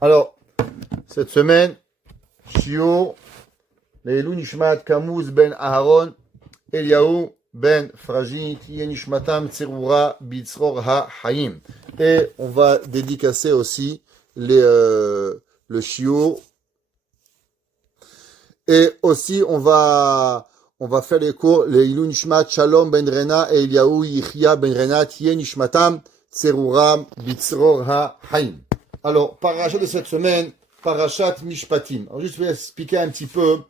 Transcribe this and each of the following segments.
Alors, cette semaine, Shio, Leilou Nishmat Kamuz ben Aharon, Eliaou ben Fraji, Nishmatam Tserura Bitzror Ha-Hayim. Et on va dédicacer aussi le Shio. Et aussi, on va faire les cours, Leilou Nishmat Shalom ben Rena et Eliaou Yichya ben Rena, Nishmatam Tserura Bitzror Ha-Hayim. Alors, parachat de cette semaine, parachat Mishpatim. Alors, juste pour expliquer un petit peu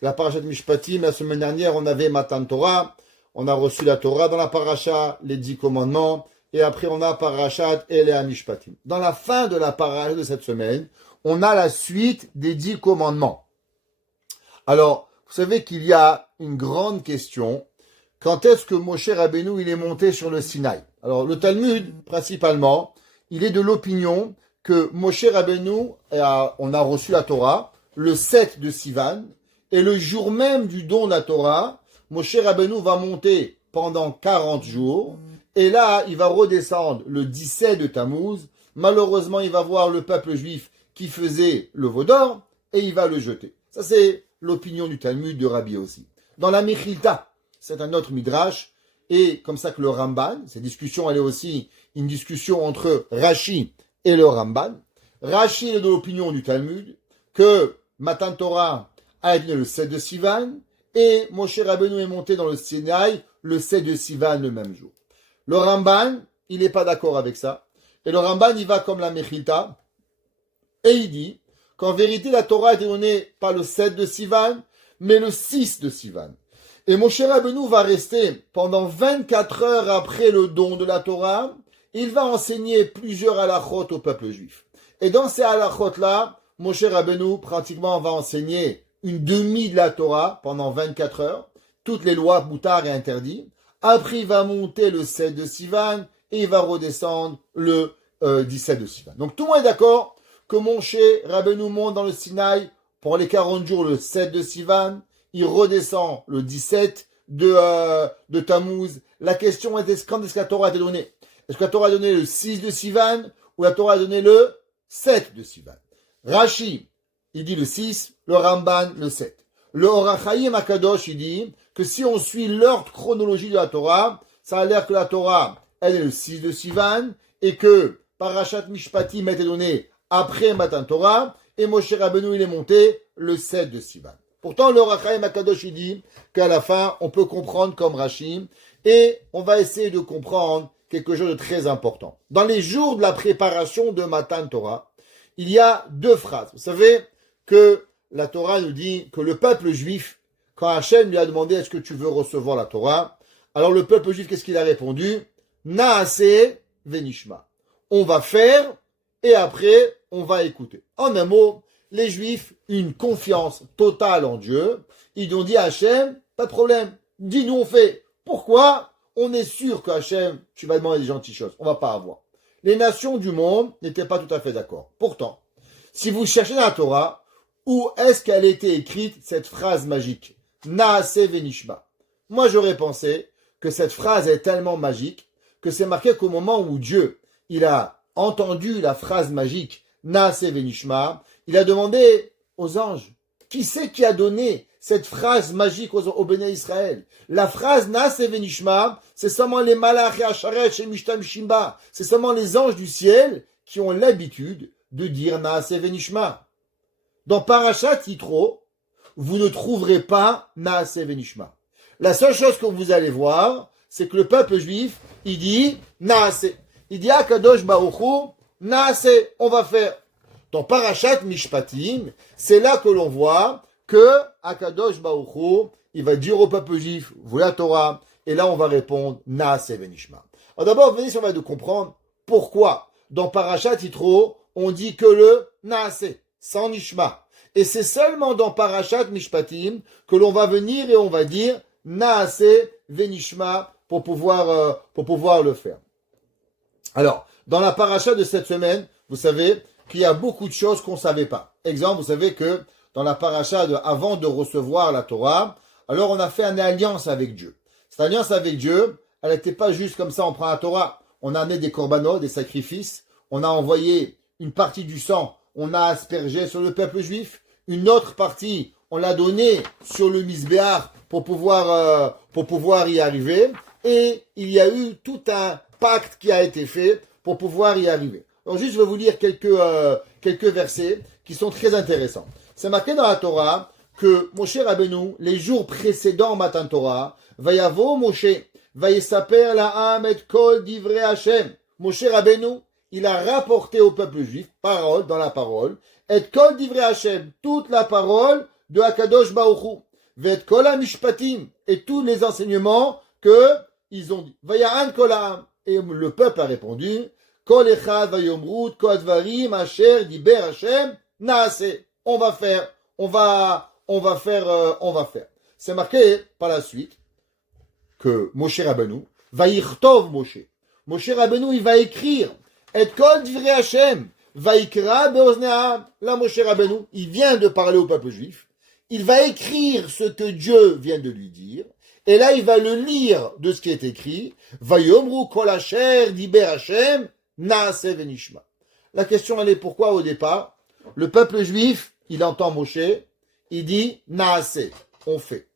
la parachat Mishpatim. La semaine dernière, on avait Matan Torah. On a reçu la Torah dans la parachat, les 10 commandements. Et après, on a parachat Elea Mishpatim. Dans la fin de la parachat de cette semaine, on a la suite des 10 commandements. Alors, vous savez qu'il y a une grande question. Quand est-ce que Moshe Rabbeinu, il est monté sur le Sinaï? Alors, le Talmud, principalement, il est de l'opinion que Moshe Rabbeinu, on a reçu la Torah le 7 de Sivan, et le jour même du don de la Torah, Moshe Rabbeinu va monter pendant 40 jours, et là, il va redescendre le 17 de Tammuz. Malheureusement, il va voir le peuple juif qui faisait le veau d'or, et il va le jeter. Ça, c'est l'opinion du Talmud de Rabbi aussi. Dans la Mechilta, c'est un autre midrash, et comme ça que le Ramban, cette discussion, elle est aussi une discussion entre Rashi et le Ramban. Rashi est de l'opinion du Talmud que Matan Torah a été le 7 de Sivan et Moshe Rabbeinu est monté dans le Sinaï le 7 de Sivan le même jour. Le Ramban, il n'est pas d'accord avec ça. Et le Ramban, il va comme la Mechilta et il dit qu'en vérité, la Torah a été donnée pas le 7 de Sivan, mais le 6 de Sivan. Et Moshe Rabbeinu va rester pendant 24 heures après le don de la Torah. Il va enseigner plusieurs halachot au peuple juif. Et dans ces halachot-là, Moshe Rabbeinu, pratiquement, va enseigner une demi de la Torah pendant 24 heures, toutes les lois moutard et interdits. Après, il va monter le 7 de Sivan et il va redescendre le 17 de Sivan. Donc, tout le monde est d'accord que Moshe Rabbeinu monte dans le Sinaï pour les 40 jours le 7 de Sivan. Il redescend le 17 de Tammuz. La question est quand est-ce que la Torah a été donnée? Est-ce que la Torah a donné le 6 de Sivan ou la Torah a donné le 7 de Sivan? Rashi, il dit le 6, le Ramban, le 7. Le Or HaChaim Akadosh, il dit que si on suit l'ordre chronologique de la Torah, ça a l'air que la Torah, elle est le 6 de Sivan et que Parashat Mishpatim a été donné après Matan Torah et Moshe Rabbeinu, il est monté le 7 de Sivan. Pourtant, le Or HaChaim Akadosh, il dit qu'à la fin, on peut comprendre comme Rashi et on va essayer de comprendre quelque chose de très important. Dans les jours de la préparation de Matan Torah, il y a deux phrases. Vous savez que la Torah nous dit que le peuple juif, quand Hachem lui a demandé est-ce que tu veux recevoir la Torah, alors le peuple juif, qu'est-ce qu'il a répondu? Naaseh venishma. On va faire et après on va écouter. En un mot, les juifs, une confiance totale en Dieu, ils ont dit à Hachem, pas de problème, dis-nous on fait. Pourquoi? On est sûr que Hachem, tu vas demander des gentilles choses. On ne va pas avoir. Les nations du monde n'étaient pas tout à fait d'accord. Pourtant, si vous cherchez dans la Torah, où est-ce qu'elle a été écrite, cette phrase magique? Naaseh venishma. Moi, j'aurais pensé que cette phrase est tellement magique que c'est marqué qu'au moment où Dieu, il a entendu la phrase magique Naaseh venishma, il a demandé aux anges, qui c'est qui a donné cette phrase magique au Béné Israël? La phrase Naaseh venishma, c'est seulement les malach et Asharesh et Mishtam Shimba. C'est seulement les anges du ciel qui ont l'habitude de dire Naaseh venishma. Dans Parashat Yitro, vous ne trouverez pas Naaseh venishma. La seule chose que vous allez voir, c'est que le peuple juif, il dit Naaseh. Il dit Akadosh Baruch Hu, Naaseh, on va faire. Dans Parashat Mishpatim, c'est là que l'on voit que Akadosh Baruch Hu, il va dire au peuple juif, vous la Torah, et là on va répondre Naaseh venishma. Alors d'abord, venez si on va de comprendre pourquoi dans Parashat Yitro, on dit que le Naaseh, sans Nishma. Et c'est seulement dans Parashat Mishpatim que l'on va venir et on va dire Naaseh venishma pour pouvoir le faire. Alors, dans la Parashat de cette semaine, vous savez qu'il y a beaucoup de choses qu'on ne savait pas. Exemple, vous savez que dans la Parashat avant de recevoir la Torah, alors on a fait une alliance avec Dieu. Cette alliance avec Dieu, elle n'était pas juste comme ça, on prend la Torah. On a amené des korbanot, des sacrifices, on a envoyé une partie du sang on a aspergé sur le peuple juif. Une autre partie, on l'a donnée sur le Misbéach pour pouvoir y arriver. Et il y a eu tout un pacte qui a été fait pour pouvoir y arriver. Alors juste, je vais vous lire quelques versets qui sont très intéressants. C'est marqué dans la Torah que Moshe Rabbeinu, les jours précédents Matan Torah, Vayavo Moshe, Vayesaper la'am et kol divrei Hashem. Moshe Rabbeinu, il a rapporté au peuple juif, parole dans la parole, et kol divrei Hashem, toute la parole de Hakadosh Baruch Hu, et kol hamishpatim, et tous les enseignements que ils ont dit. Vaya'an kol ha'am, et le peuple a répondu, kol echad vayomrut kol dvarim asher diber Hashem naase. On va faire. C'est marqué par la suite que Moshe Rabbeinu va yirtov Moshe. Moshe Rabbeinu, il va écrire et kol divrei Hashem va yikra beoznei ha'am. Là, Moshe Rabbeinu, il vient de parler au peuple juif. Il va écrire ce que Dieu vient de lui dire. Et là, il va le lire de ce qui est écrit. Vayomru kol asher diber Hashem naase venishma. La question, elle est pourquoi au départ, le peuple juif, il entend Moshe, il dit naase, on fait.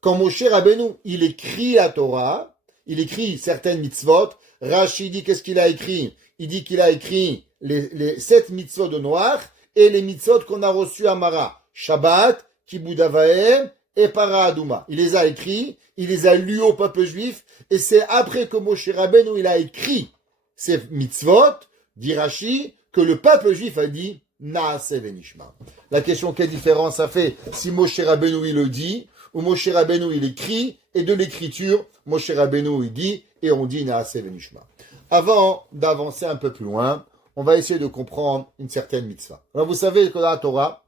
Quand Moshe Rabbeinu, il écrit la Torah, il écrit certaines mitzvot, Rashi dit qu'est-ce qu'il a écrit? Il dit qu'il a écrit les 7 mitzvot de Noach et les mitzvot qu'on a reçus à Mara, Shabbat, Kibud Avaim et Para Aduma. Il les a écrits, il les a lus au peuple juif, et c'est après que Moshe Rabbeinu, il a écrit ces mitzvot, dit Rashi, que le peuple juif a dit Naase venishma. La question, quelle différence ça fait si Moshe Rabbeinu il le dit, ou Moshe Rabbeinu il écrit, et de l'écriture, Moshe Rabbeinu il dit, et on dit Naase venishma. Avant d'avancer un peu plus loin, on va essayer de comprendre une certaine mitzvah. Alors vous savez que dans la Torah,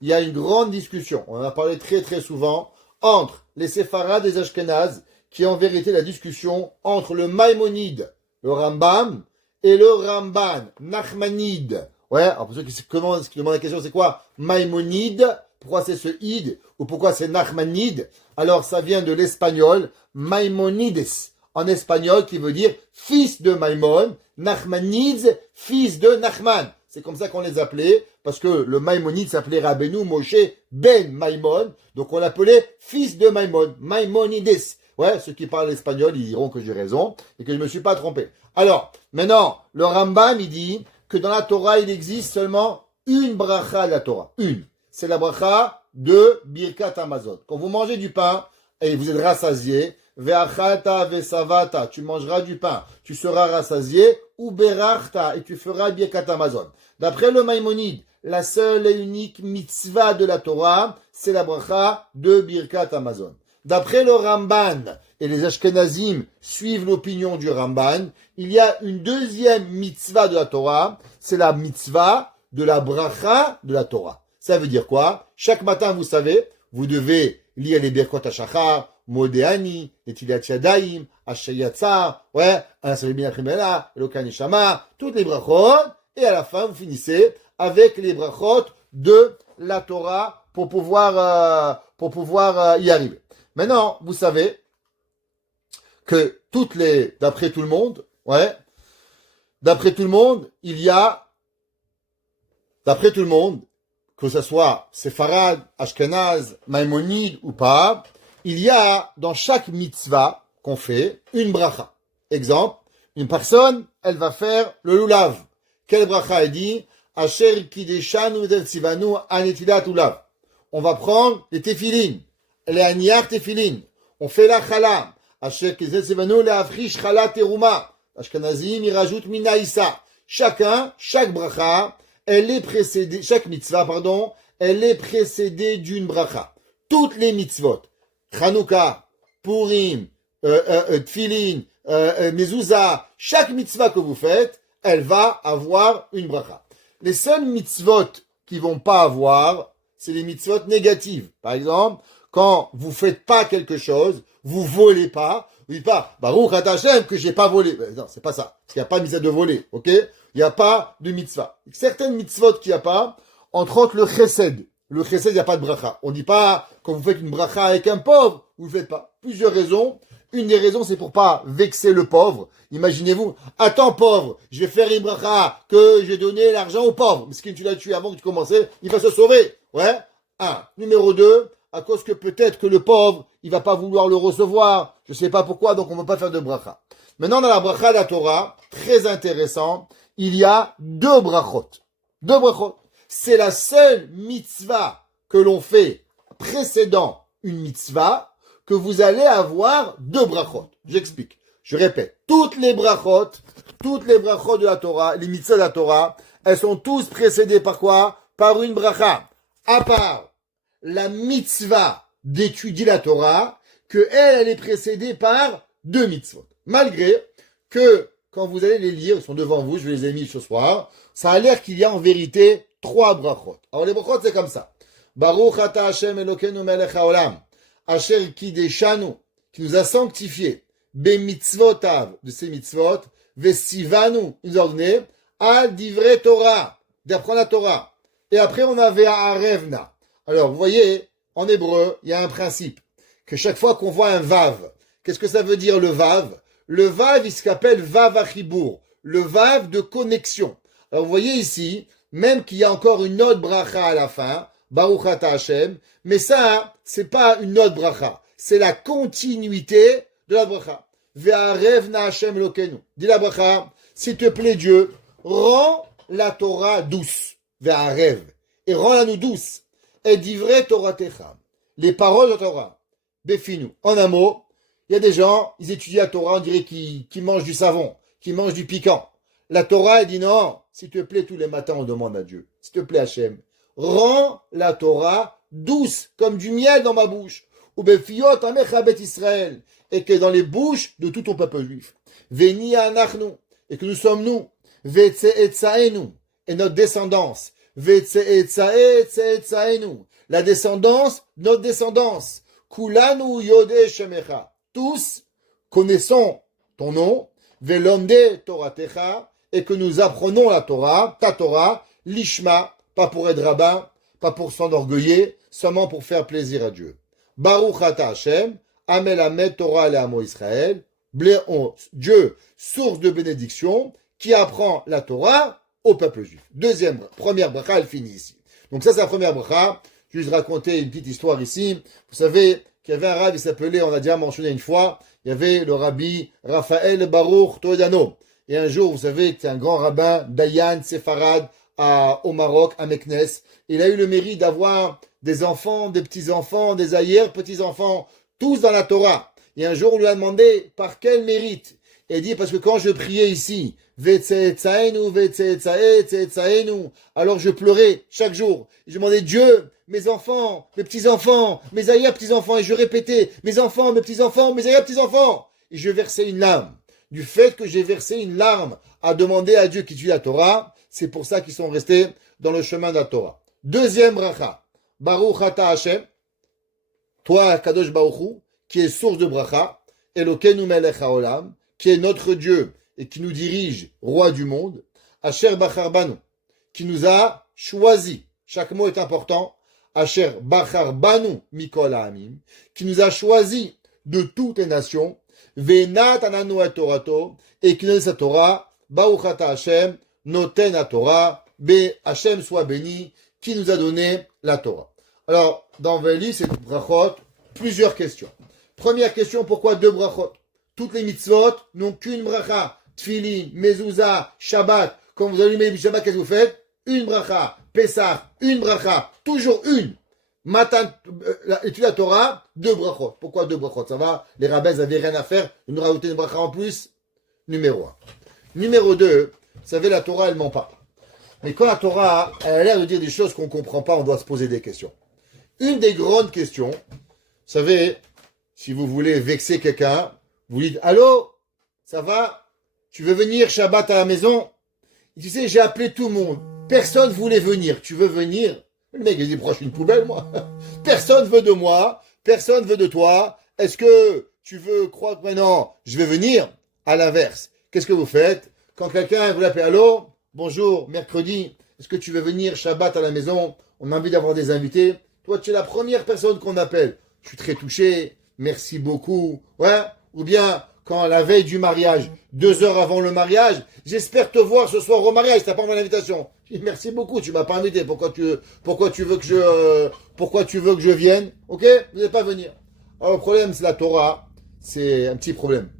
il y a une grande discussion, on en a parlé très très souvent, entre les Séfarades et les Ashkénazes, qui est en vérité la discussion entre le Maïmonide, le Rambam, et le Ramban, Nachmanide. Ouais, alors pour ceux qui demandent la question, c'est quoi Maïmonide? Pourquoi c'est ce id? Ou pourquoi c'est Nachmanide? Alors ça vient de l'espagnol, Maimonides, en espagnol, qui veut dire fils de Maïmon, Nachmanides, fils de Nachman. C'est comme ça qu'on les appelait, parce que le Maïmonide s'appelait Rabbeinu Moshe ben Maïmon, donc on l'appelait fils de Maïmon, Maimonides. Ouais, ceux qui parlent espagnol, ils diront que j'ai raison, et que je ne me suis pas trompé. Alors, maintenant, le Rambam, il dit que dans la Torah, il existe seulement une bracha de la Torah. Une. C'est la bracha de Birkat Hamazon. Quand vous mangez du pain, et vous êtes rassasié, ve'achata ve'savata, tu mangeras du pain, tu seras rassasié, ou berachta, et tu feras Birkat Hamazon. D'après le Maïmonide, la seule et unique mitzvah de la Torah, c'est la bracha de Birkat Hamazon. D'après le Ramban, et les Ashkenazim suivent l'opinion du Ramban, il y a une deuxième mitzvah de la Torah, c'est la mitzvah de la bracha de la Torah. Ça veut dire quoi? Chaque matin, vous savez, vous devez lire les Birkot HaShachar, Modéani, Netilat Yadayim, Hashayatsa, ouais, Anasabim Achimela, Elokan Neshama, toutes les brachot, et à la fin, vous finissez avec les brachot de la Torah pour pouvoir y arriver. Maintenant, vous savez que d'après tout le monde, que ce soit Séfarade, Ashkenaz, Maïmonide ou pas, il y a dans chaque mitzvah qu'on fait une bracha. Exemple, une personne, elle va faire le lulav. Quelle bracha elle dit? Asher kideshanu tzivanu anetilat lulav. On va prendre les téphilines, les aniach téphilines. On fait la chala. Asher kideshanu leafrish chala teruma. Ashkenazim, il rajoute minaïsa. Chaque bracha, chaque mitzvah, elle est précédée d'une bracha. Toutes les mitzvot, Chanukah, Purim, Tfilin, Mezouza, chaque mitzvah que vous faites, elle va avoir une bracha. Les seules mitzvot qui vont pas avoir, c'est les mitzvot négatives. Par exemple, quand vous faites pas quelque chose, vous volez pas, vous dites pas, Baruch Ata Hashem, que j'ai pas volé. Non, c'est pas ça. Parce qu'il n'y a pas de mitzvah de voler, ok? Il n'y a pas de mitzvah. Certaines mitzvot qu'il n'y a pas, entre autres le chesed. Le chesed, il n'y a pas de bracha. On dit pas, quand vous faites une bracha avec un pauvre, vous ne le faites pas. Plusieurs raisons. Une des raisons, c'est pour pas vexer le pauvre. Imaginez-vous, attends pauvre, je vais faire une bracha, que j'ai donné l'argent au pauvre. Mais ce que tu l'as tué avant que tu commençais, il va se sauver. Ouais. Un. Numéro 2, à cause que peut-être que le pauvre, il va pas vouloir le recevoir. Je sais pas pourquoi, donc on va pas faire de bracha. Maintenant, dans la bracha de la Torah, très intéressant, il y a deux brachot. Deux brachot. C'est la seule mitzvah que l'on fait précédant une mitzvah que vous allez avoir deux brachot. J'explique. Je répète. Toutes les brachot de la Torah, les mitzvahs de la Torah, elles sont tous précédées par quoi? Par une bracha. À part la mitzvah d'étudier la Torah, que elle est précédée par deux mitzvot. Malgré que, quand vous allez les lire, ils sont devant vous, je les ai mis ce soir, ça a l'air qu'il y a en vérité trois brachot. Alors les brachot, c'est comme ça. Baruch ata Hashem Elokeinu melech haolam, Asher kideshanu, qui nous a sanctifiés, be mitzvotav, de ces mitzvot, vesivanu, il nous a ordonné, al divrei Torah, d'apprendre la Torah. Et après, on avait arevna. Alors, vous voyez, en hébreu, il y a un principe, que chaque fois qu'on voit un vav, qu'est-ce que ça veut dire le vav? Le vav, il s'appelle vav achibour, le vav de connexion. Alors, vous voyez ici, même qu'il y a encore une autre bracha à la fin, Baruch ata Hashem, mais ça, c'est pas une autre bracha, c'est la continuité de la bracha. Ve'arevna Hashem Elokeinu. Dis la bracha, s'il te plaît Dieu, rends la Torah douce. Ve'arev. Et rends-la nous douce. Et divrei Toratecha. Les paroles de Torah. Befinu. En un mot, il y a des gens, ils étudient la Torah, on dirait qu'ils mangent du savon, qu'ils mangent du piquant. La Torah, elle dit non, s'il te plaît, tous les matins, on demande à Dieu. S'il te plaît, Hachem, rends la Torah douce, comme du miel dans ma bouche. Ou befiot amecha bet Israël. Et que dans les bouches de tout ton peuple juif. Veni anachnu. Et que nous sommes nous. Vetseetzaenu. Et notre descendance. Vetseetzaenu. La descendance, notre descendance. Kulanu yodeh shemecha. Tous connaissons ton nom. Velomde toratecha. Et que nous apprenons la Torah, ta Torah, l'ishma, pas pour être rabbin, pas pour s'enorgueiller, seulement pour faire plaisir à Dieu. Baruch ata Hashem, Amel Amed Torah le Amo Israël, Dieu, source de bénédiction, qui apprend la Torah au peuple juif. Première bracha, elle finit ici. Donc ça, c'est la première bracha. Je vais juste raconter une petite histoire ici. Vous savez qu'il y avait un rabbi, il s'appelait, on a déjà mentionné une fois, il y avait le rabbi Raphaël Baruch Toledano. Et un jour, vous savez que c'est un grand rabbin, Dayan Sefarad, au Maroc, à Meknes. Il a eu le mérite d'avoir des enfants, des petits-enfants, des arrière-petits-enfants, tous dans la Torah. Et un jour, on lui a demandé par quel mérite. Et il dit, parce que quand je priais ici, Vetseetzaenu, Vetseetzaenu, alors je pleurais chaque jour. Et je demandais, Dieu, mes enfants, mes petits-enfants, mes arrière-petits-enfants. Et je répétais, mes enfants, mes petits-enfants, mes arrière-petits-enfants. Et je versais une larme. Du fait que j'ai versé une larme à demander à Dieu qui tue la Torah, c'est pour ça qu'ils sont restés dans le chemin de la Torah. Deuxième bracha, Baruch ata Hashem, toi Kadosh Baruch Hu, qui est source de bracha, Elokeinu melech haolam, qui est notre Dieu et qui nous dirige, roi du monde, Asher bachar banu, qui nous a choisi, chaque mot est important, Asher bachar banu mikol ha'amim, qui nous a choisi de toutes les nations, Venat ananu et Torato, et qui donne sa Torah, Baruch ata Hashem, noten a Torah, Hashem soit béni, qui nous a donné la Torah. Alors, dans Veli, c'est brachot, plusieurs questions. Première question, pourquoi deux brachot? Toutes les mitzvot n'ont qu'une bracha. Tfilin, mezouza, Shabbat. Quand vous allumez le Shabbat, qu'est-ce que vous faites? Une bracha. Pessah, une bracha. Toujours une. Matin, étude la Torah, deux brachot. Pourquoi deux brachot? Ça va? Les rabbins n'avaient rien à faire. Ils nous rajoutaient une bracha en plus. Numéro 1. Numéro 2, vous savez, la Torah, elle ment pas. Mais quand la Torah, elle a l'air de dire des choses qu'on ne comprend pas, on doit se poser des questions. Une des grandes questions, vous savez, si vous voulez vexer quelqu'un, vous dites, allô, ça va? Tu veux venir Shabbat à la maison? Tu sais, j'ai appelé tout le monde. Personne voulait venir. Tu veux venir? Le mec, il dit, proche une poubelle, moi. Personne veut de moi. Personne veut de toi. Est-ce que tu veux croire que maintenant, je vais venir? À l'inverse. Qu'est-ce que vous faites? Quand quelqu'un vous l'appelle, allô? Bonjour, mercredi. Est-ce que tu veux venir Shabbat à la maison? On a envie d'avoir des invités. Toi, tu es la première personne qu'on appelle. Je suis très touché. Merci beaucoup. Ouais. ou bien quand la veille du mariage, 2 heures avant le mariage, j'espère te voir ce soir au mariage, t'as pas mon invitation. Je dis, merci beaucoup, tu m'as pas invité, pourquoi tu veux que je vienne? Ok, vous n'allez pas venir. Alors le problème, c'est la Torah, c'est un petit problème.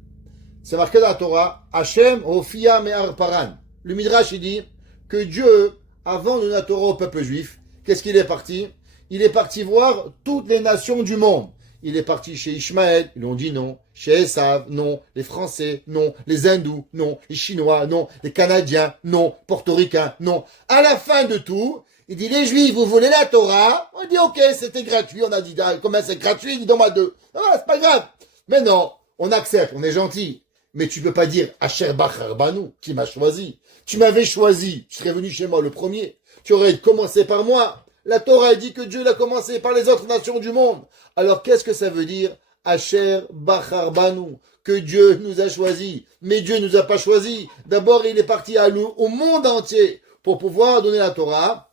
C'est marqué dans la Torah, Hachem Hofia Me'ar Paran. Le Midrash, il dit que Dieu, avant de donner la Torah au peuple juif, qu'est-ce qu'il est parti? Il est parti voir toutes les nations du monde. Il est parti chez Ishmaël, ils ont dit non. Chez Esav, non. Les Français, non. Les Hindous, non. Les Chinois, non. Les Canadiens, non. Portoricains, non. À la fin de tout, il dit, les Juifs, vous voulez la Torah? On dit, ok, c'était gratuit. On a dit, combien c'est gratuit? Dis-moi 2. Ah, c'est pas grave. Mais non, on accepte, on est gentil. Mais tu peux pas dire, Asher Bachar Banu, qui m'a choisi. Tu m'avais choisi, tu serais venu chez moi le premier. Tu aurais commencé par moi. La Torah dit que Dieu l'a commencé par les autres nations du monde. Alors qu'est-ce que ça veut dire? Asher Bachar Banu, que Dieu nous a choisis. Mais Dieu nous a pas choisis. D'abord, il est parti au monde entier pour pouvoir donner la Torah.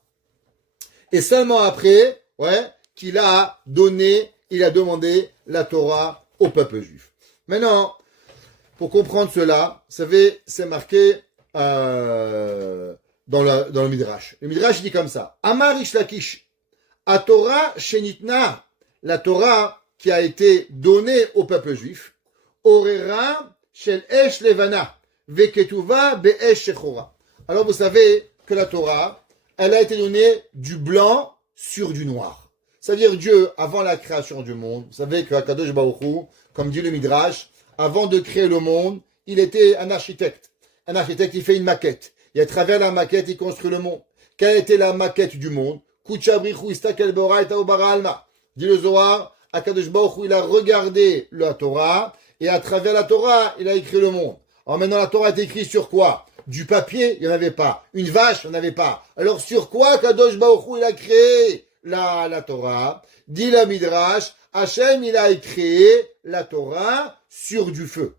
Et seulement après, qu'il a demandé la Torah au peuple juif. Maintenant, pour comprendre cela, vous savez, c'est marqué dans le Midrash. Le Midrash dit comme ça. Amar Ish Lakish, a Torah Shenitna, la Torah qui a été donnée au peuple juif, Orera Shel Esh Levana, Veketuva Be'esh Shechora. Alors vous savez que la Torah, elle a été donnée du blanc sur du noir. C'est-à-dire Dieu, avant la création du monde, vous savez que Akadosh Baruch Hu, comme dit le Midrash, avant de créer le monde, il était un architecte. Un architecte, il fait une maquette. Et à travers la maquette, il construit le monde. Quelle était la maquette du monde? Dit le Zohar, Akadosh Baruch Hu, il a regardé la Torah, et à travers la Torah, il a écrit le monde. Alors maintenant, la Torah est écrite sur quoi? Du papier, il n'y en avait pas. Une vache, il n'y en avait pas. Alors sur quoi Akadosh Baruch Hu, il a créé la Torah? Dit la Midrash, Hachem, il a créé la Torah sur du feu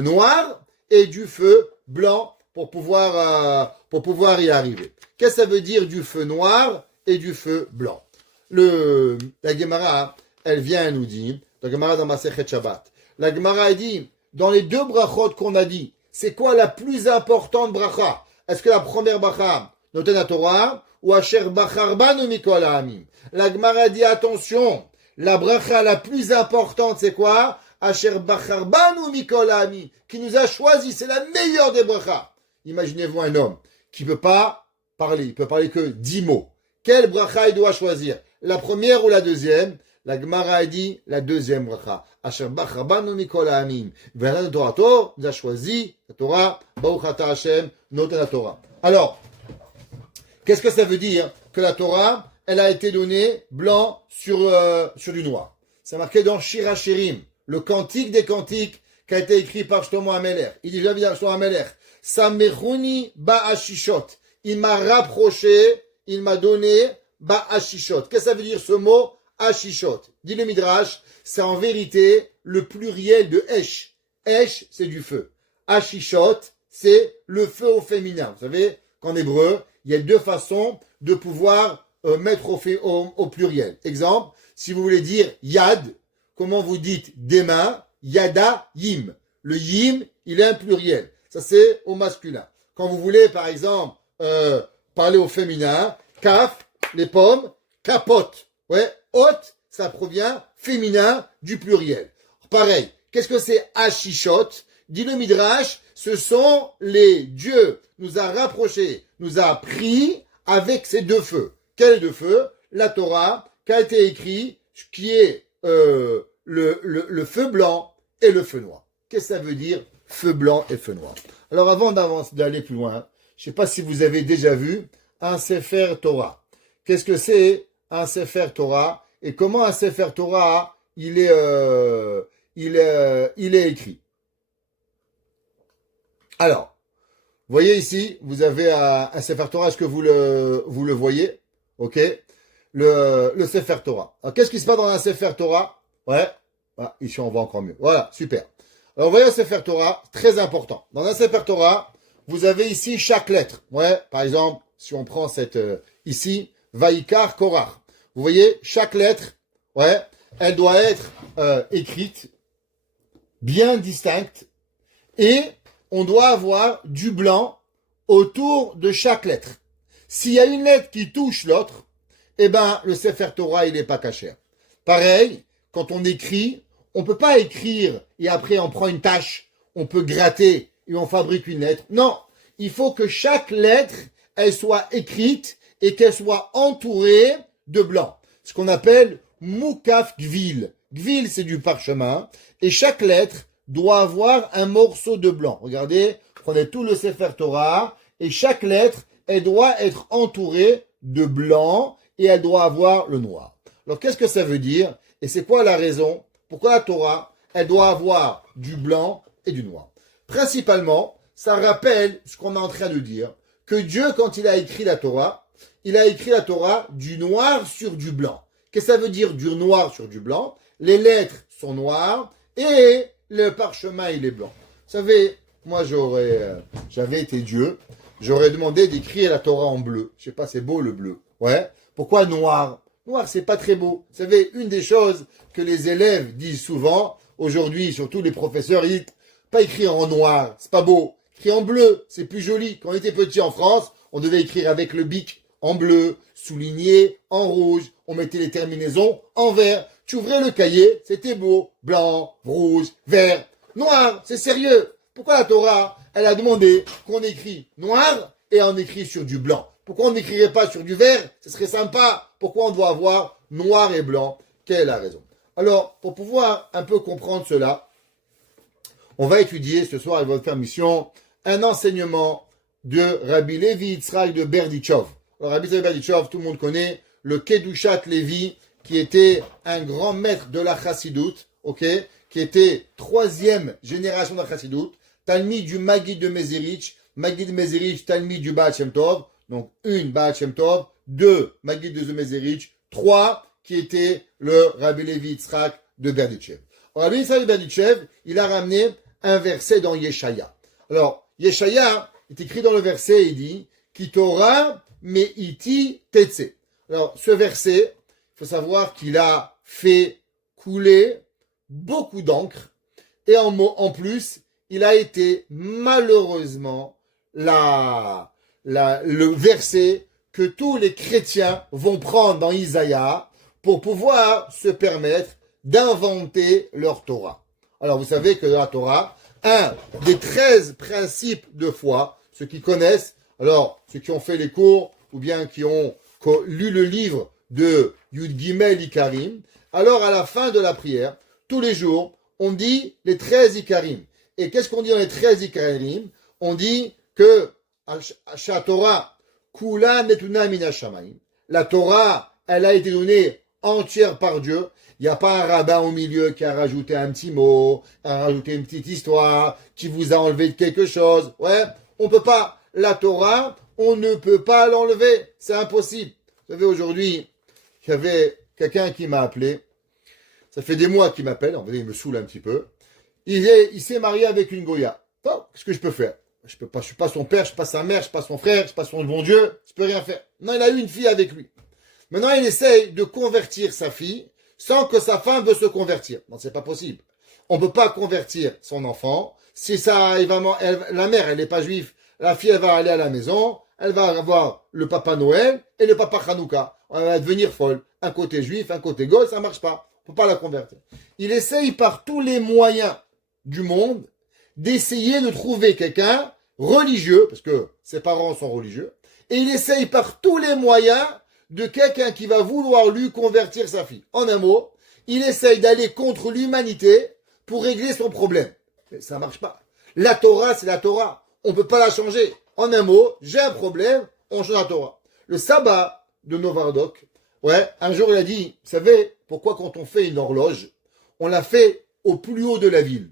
noir et du feu blanc pour pouvoir y arriver. Qu'est-ce que ça veut dire du feu noir et du feu blanc? La Gemara, elle vient nous dire, la Gemara dans Masechet Shabbat, la Gemara dit, dans les 2 brachot qu'on a dit, c'est quoi la plus importante bracha? Est-ce que la première bracha, Noten la Torah, ou Asher Bachar Banu Mikol Ha'amim? La Gemara dit, attention, la bracha la plus importante, c'est quoi? Asher Bachar Banu Mikol Ha'amim, qui nous a choisi, c'est la meilleure des brachas. Imaginez-vous un homme qui peut pas parler, il peut parler que 10 mots. Quelle bracha il doit choisir? La première ou la deuxième? La Gemara a dit la deuxième bracha. Asher Bachar Banu Mikol Ha'amim. Ve'anan Torato, nous a choisi la Torah, Baruch Ata Hashem, Noten la Torah. Alors, qu'est-ce que ça veut dire? Que la Torah, elle a été donnée blanc sur du noir. C'est marqué dans Shir HaShirim, le cantique des cantiques qui a été écrit par Shlomo HaMelech. Il dit, Shlomo HaMelech, Samechuni ba'ashishot. Il m'a rapproché, il m'a donné ba'ashishot. Qu'est-ce que ça veut dire ce mot? Ashishot. Dit le Midrash, c'est en vérité le pluriel de Esh. Esh, c'est du feu. Ashishot, c'est le feu au féminin. Vous savez qu'en hébreu, il y a 2 façons de pouvoir mettre au pluriel. Exemple, si vous voulez dire yad, comment vous dites des mains? Yada, yim. Le yim, il est un pluriel. Ça, c'est au masculin. Quand vous voulez, par exemple, parler au féminin, kaf, les pommes, capote. Ouais, hot, ça provient féminin du pluriel. Pareil, qu'est-ce que c'est Ashishot? Dit le Midrash, ce sont les dieux, nous a rapprochés, nous a pris avec ces 2 feux. Quels 2 feux? La Torah, qui a été écrit, qui est le feu blanc et le feu noir. Qu'est-ce que ça veut dire, feu blanc et feu noir? Alors avant d'aller plus loin, je ne sais pas si vous avez déjà vu un Sefer Torah. Qu'est-ce que c'est un Sefer Torah et comment un Sefer Torah il est écrit? Alors, vous voyez ici, vous avez un Sefer Torah, est-ce que vous le voyez? Ok, le Sefer Torah. Alors, qu'est-ce qui se passe dans un Sefer Torah? Ouais, ah, ici on voit encore mieux. Voilà, super. Alors, vous voyez un Sefer Torah, très important. Dans un Sefer Torah, vous avez ici chaque lettre. Ouais, par exemple, si on prend cette ici, Vaikar Korach. Vous voyez, chaque lettre, ouais, elle doit être écrite bien distinctes et on doit avoir du blanc autour de chaque lettre. S'il y a une lettre qui touche l'autre, eh ben, le Sefer Torah, il n'est pas caché. Pareil, quand on écrit, on ne peut pas écrire et après on prend une tâche, on peut gratter et on fabrique une lettre. Non, il faut que chaque lettre, elle soit écrite et qu'elle soit entourée de blanc. Ce qu'on appelle Mukaf Gvil. Gvil, c'est du parchemin et chaque lettre doit avoir un morceau de blanc. Regardez, prenez tout le Sefer Torah et chaque lettre, elle doit être entourée de blanc et elle doit avoir le noir. Alors, qu'est-ce que ça veut dire? Et c'est quoi la raison? Pourquoi la Torah, elle doit avoir du blanc et du noir? Principalement, ça rappelle ce qu'on est en train de dire, que Dieu, quand il a écrit la Torah, il a écrit la Torah du noir sur du blanc. Qu'est-ce que ça veut dire du noir sur du blanc? Les lettres sont noires et le parchemin, il est blanc. Vous savez, moi, j'avais été Dieu, j'aurais demandé d'écrire la Torah en bleu. Je sais pas, c'est beau le bleu. Ouais. Pourquoi noir? Noir, c'est pas très beau. Vous savez, une des choses que les élèves disent souvent, aujourd'hui, surtout les professeurs, ils disent, pas écrire en noir, c'est pas beau. Écrire en bleu, c'est plus joli. Quand on était petit en France, on devait écrire avec le bic en bleu, souligné en rouge, on mettait les terminaisons en vert. Tu ouvrais le cahier, c'était beau, blanc, rouge, vert, noir, c'est sérieux. Pourquoi la Torah, elle a demandé qu'on écrit noir et on écrit sur du blanc? Pourquoi on n'écrirait pas sur du vert? Ce serait sympa. Pourquoi on doit avoir noir et blanc? Quelle est la raison? Alors, pour pouvoir un peu comprendre cela, on va étudier ce soir avec votre permission un enseignement de Rabbi Levi Yitzhak de Berdichov. Alors, Rabbi Yitzhak de Berdichov, tout le monde connaît le Kedushat Levi, qui était un grand maître de la Chassidoute, ok, qui était troisième génération de la Chassidoute, Talmid du Maggid de Mezerich, Maggid de Mezerich, Talmid du Baal Shem Tov, donc une Baal Shem Tov, deux Maggid de Mezerich, trois qui était le Rabbi Levi Yitzhak de Berdichev. Rabbi Yitzhak de Berdichev, il a ramené un verset dans Yeshaya. Alors, Yeshaya est écrit dans le verset, il dit Ki Torah me'iti tetse. Alors, ce verset, il faut savoir qu'il a fait couler beaucoup d'encre et en plus, il a été malheureusement le verset que tous les chrétiens vont prendre dans Isaïe pour pouvoir se permettre d'inventer leur Torah. Alors, vous savez que dans la Torah, un des 13 principes de foi, ceux qui connaissent, alors, ceux qui ont fait les cours, ou bien qui ont lu le livre de Yud Gimel Ikarim, alors à la fin de la prière, tous les jours, on dit les 13 Ikarim. Et qu'est-ce qu'on dit dans les 13 Ikarim? On dit que Torah, Kula Netuna Mina Shamayim. La Torah, elle a été donnée entière par Dieu. Il n'y a pas un rabbin au milieu qui a rajouté un petit mot, a rajouté une petite histoire, qui vous a enlevé quelque chose. Ouais, on peut pas. La Torah, on ne peut pas l'enlever. C'est impossible. Vous savez, aujourd'hui, il y avait quelqu'un qui m'a appelé. Ça fait des mois qu'il m'appelle. En fait, il me saoule un petit peu. Il s'est marié avec une Goya. Bon, qu'est-ce que je peux faire? Je suis pas son père, je suis pas sa mère, je suis pas son frère, je suis pas son bon Dieu. Je peux rien faire. Non, il a eu une fille avec lui. Maintenant, il essaye de convertir sa fille sans que sa femme veut se convertir. Non, c'est pas possible. On peut pas convertir son enfant. Si ça, la mère, elle n'est pas juive, la fille, elle va aller à la maison, elle va avoir le papa Noël et le papa Hanouka. Elle va devenir folle. Un côté juif, un côté goy, ça marche pas. On peut pas la convertir. Il essaye par tous les moyens du monde d'essayer de trouver quelqu'un religieux, parce que ses parents sont religieux, et il essaye par tous les moyens de quelqu'un qui va vouloir lui convertir sa fille. En un mot, il essaye d'aller contre l'humanité pour régler son problème. Mais ça marche pas. La Torah, c'est la Torah. On peut pas la changer. En un mot, j'ai un problème, on change la Torah. Le sabbat de Novardok, ouais, un jour il a dit, vous savez, pourquoi quand on fait une horloge, on la fait au plus haut de la ville?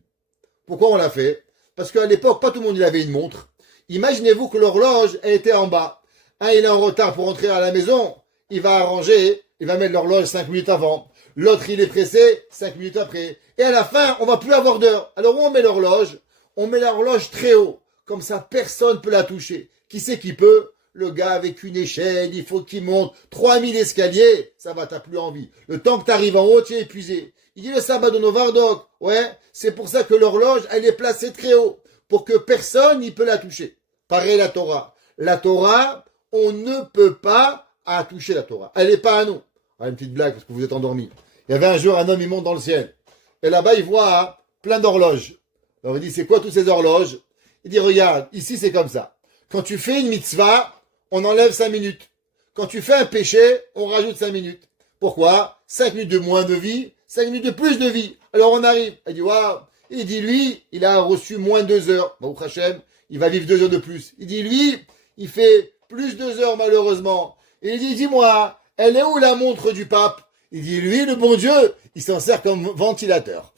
Pourquoi on l'a fait? Parce qu'à l'époque, pas tout le monde avait une montre. Imaginez-vous que l'horloge elle était en bas. Un, il est en retard pour rentrer à la maison. Il va arranger, il va mettre l'horloge 5 minutes avant. L'autre, il est pressé 5 minutes après. Et à la fin, on va plus avoir d'heure. Alors où on met l'horloge? On met l'horloge très haut. Comme ça, personne ne peut la toucher. Qui c'est qui peut? Le gars avec une échelle, il faut qu'il monte 3000 escaliers. Ça va, t'as plus envie. Le temps que tu arrives en haut, tu es épuisé. Il dit le sabbat de Novardok. Ouais, c'est pour ça que l'horloge, elle est placée très haut, pour que personne n'y peut la toucher. Pareil la Torah. La Torah, on ne peut pas toucher la Torah. Elle n'est pas à nous. Ah, une petite blague parce que vous êtes endormis. Il y avait un jour un homme, il monte dans le ciel. Et là-bas, il voit plein d'horloges. Alors il dit, c'est quoi toutes ces horloges? Il dit, regarde, ici c'est comme ça. Quand tu fais une mitzvah, on enlève 5 minutes. Quand tu fais un péché, on rajoute 5 minutes. Pourquoi? 5 minutes de moins de vie, 5 minutes de plus de vie. Alors on arrive. Il dit, waouh. Il dit, lui, il a reçu moins 2 heures. Baruch Hashem, il va vivre 2 heures de plus. Il dit, lui, il fait plus 2 heures malheureusement. Et il dit, dis-moi, elle est où la montre du pape? Il dit, lui, le bon Dieu, il s'en sert comme ventilateur.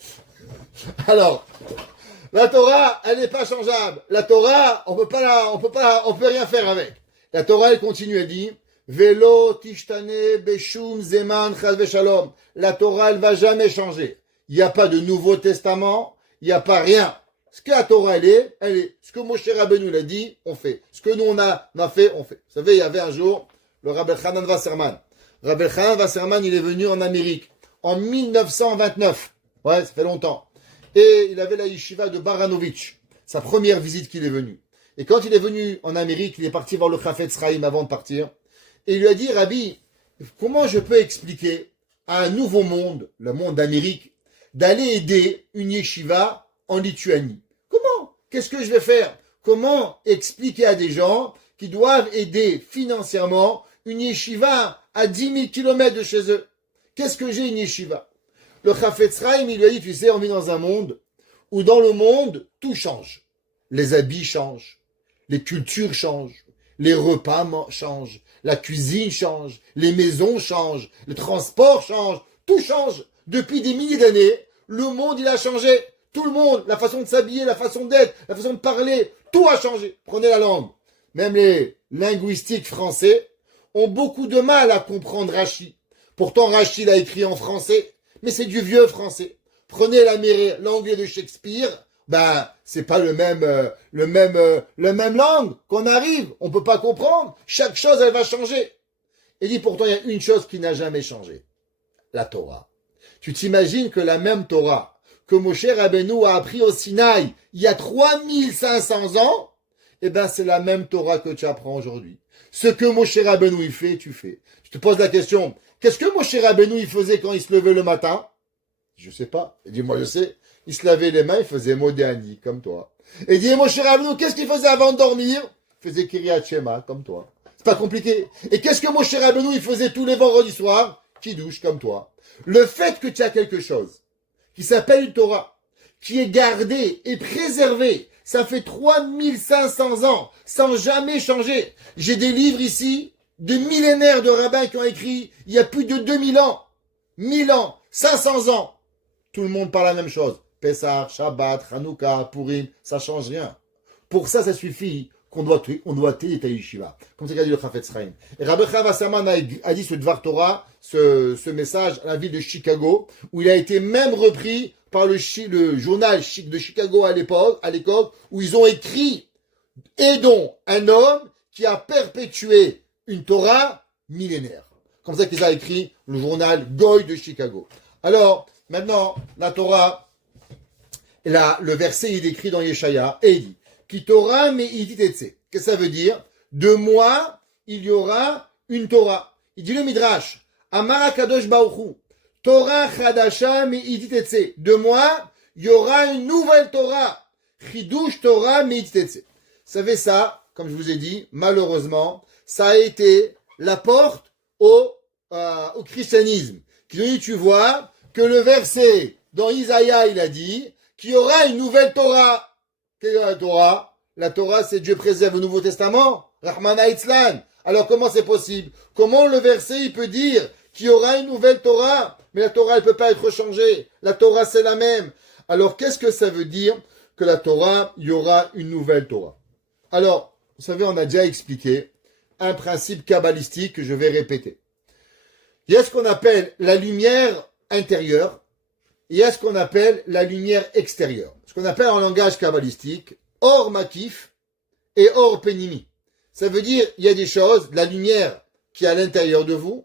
Alors, la Torah, elle n'est pas changeable. La Torah, on peut rien faire avec. La Torah, elle continue, elle dit, Velo tishtane beshum zeman chas veshalom. La Torah, elle va jamais changer. Il n'y a pas de Nouveau Testament, il n'y a pas rien. Ce que la Torah, elle est. Ce que Moshe Rabbeinu l'a dit, on fait. Ce que nous, on a fait, on fait. Vous savez, il y avait un jour, le Rabbi Hanan Wasserman. Rabbi Hanan Wasserman, il est venu en Amérique en 1929. Ouais, ça fait longtemps. Et il avait la yeshiva de Baranovitch, sa première visite qu'il est venu. Et quand il est venu en Amérique, il est parti voir le Chafetz Chaim avant de partir. Et il lui a dit, Rabbi, comment je peux expliquer à un nouveau monde, le monde d'Amérique, d'aller aider une yeshiva en Lituanie? Comment? Qu'est-ce que je vais faire? Comment expliquer à des gens qui doivent aider financièrement une yeshiva à 10 000 kilomètres de chez eux? Qu'est-ce que j'ai une yeshiva? Le Chafetz Chaim, il lui a dit, tu sais, on vit dans un monde où dans le monde, tout change. Les habits changent, les cultures changent, les repas changent, la cuisine change, les maisons changent, le transport change, tout change. Depuis des milliers d'années, le monde, il a changé. Tout le monde, la façon de s'habiller, la façon d'être, la façon de parler, tout a changé. Prenez la langue. Même les linguistiques français ont beaucoup de mal à comprendre Rachi. Pourtant, Rachi l'a écrit en français, mais c'est du vieux français. Prenez l'anglais de Shakespeare, c'est pas le même langue qu'on arrive. On peut pas comprendre. Chaque chose, elle va changer. Et dit pourtant, il y a une chose qui n'a jamais changé. La Torah. Tu t'imagines que la même Torah que Moshe Rabbeinu a appris au Sinaï il y a 3500 ans, c'est la même Torah que tu apprends aujourd'hui. Ce que Moshe Rabbeinu il fait, tu fais. Je te pose la question, qu'est-ce que Moshe Rabbeinu il faisait quand il se levait le matin? Je sais pas. Il dit, moi je sais. Il se lavait les mains, il faisait Modéani, comme toi. Et il dit, Moshe Rabbeinu, qu'est-ce qu'il faisait avant de dormir? Il faisait Kiryat Shema, comme toi. C'est pas compliqué. Et qu'est-ce que Moshe Rabbeinu il faisait tous les vendredis soirs? Kiddush, comme toi. Le fait que tu as quelque chose qui s'appelle une Torah, qui est gardée et préservée, ça fait 3500 ans, sans jamais changer. J'ai des livres ici, de millénaires de rabbins qui ont écrit, il y a plus de 2000 ans, 1000 ans, 500 ans. Tout le monde parle la même chose. Pessah, Shabbat, Hanouka, Purim, ça change rien. Pour ça, ça suffit qu'on doit téléter yeshiva. Comme c'est qu'a dit le Chafetz Chaim. Et Rabbi Chaim Wasserman a dit ce Dvar Torah, ce message à la ville de Chicago, où il a été même repris par le journal de Chicago à l'époque, où ils ont écrit, aidons un homme qui a perpétué une Torah millénaire. Comme ça qu'ils ont écrit le journal Goy de Chicago. Alors, maintenant, la Torah, le verset est écrit dans Yeshaya, et il dit, Ki Torah me'iditetse. Qu'est-ce que ça veut dire? De moi, il y aura une Torah. Il dit le Midrash, Amar Kadosh Baruchu, Torah Chadasha me'iditetse. De moi, il y aura une nouvelle Torah. Chidush Torah me'iditetse. Vous savez ça, comme je vous ai dit, malheureusement, ça a été la porte au christianisme. Qui dit, tu vois, que le verset dans Isaïa, il a dit qu'il y aura une nouvelle Torah. Quelle est la Torah? La Torah, c'est Dieu préserve le Nouveau Testament. Rahmana Itzlan. Alors comment c'est possible? Comment le verset, il peut dire qu'il y aura une nouvelle Torah? Mais la Torah, elle ne peut pas être changée. La Torah, c'est la même. Alors qu'est-ce que ça veut dire que la Torah, il y aura une nouvelle Torah? Alors, vous savez, on a déjà expliqué un principe kabbalistique que je vais répéter. Il y a ce qu'on appelle la lumière intérieure, il y a ce qu'on appelle la lumière extérieure. Ce qu'on appelle en langage kabbalistique, or makif et or penimi. Ça veut dire, il y a des choses, la lumière qui est à l'intérieur de vous,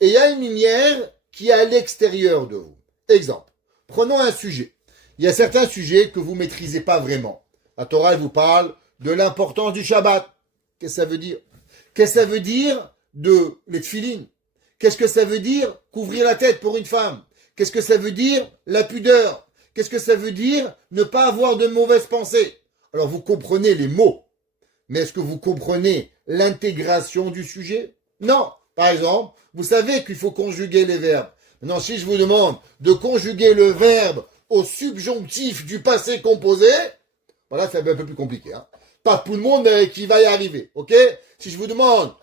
et il y a une lumière qui est à l'extérieur de vous. Exemple, Prenons un sujet. Il y a certains sujets que vous ne maîtrisez pas vraiment. La Torah, elle vous parle de l'importance du Shabbat. Qu'est-ce que ça veut dire? Qu'est-ce que ça veut dire de les tefilines? Qu'est-ce que ça veut dire couvrir la tête pour une femme? Qu'est-ce que ça veut dire la pudeur? Qu'est-ce que ça veut dire ne pas avoir de mauvaises pensées? Alors vous comprenez les mots, mais est-ce que vous comprenez l'intégration du sujet? Non. Par exemple, vous savez qu'il faut conjuguer les verbes. Maintenant, si je vous demande de conjuguer le verbe au subjonctif du passé composé, voilà, c'est un peu plus compliqué. Hein. Pas tout le monde qui va y arriver, ok? Si je vous demande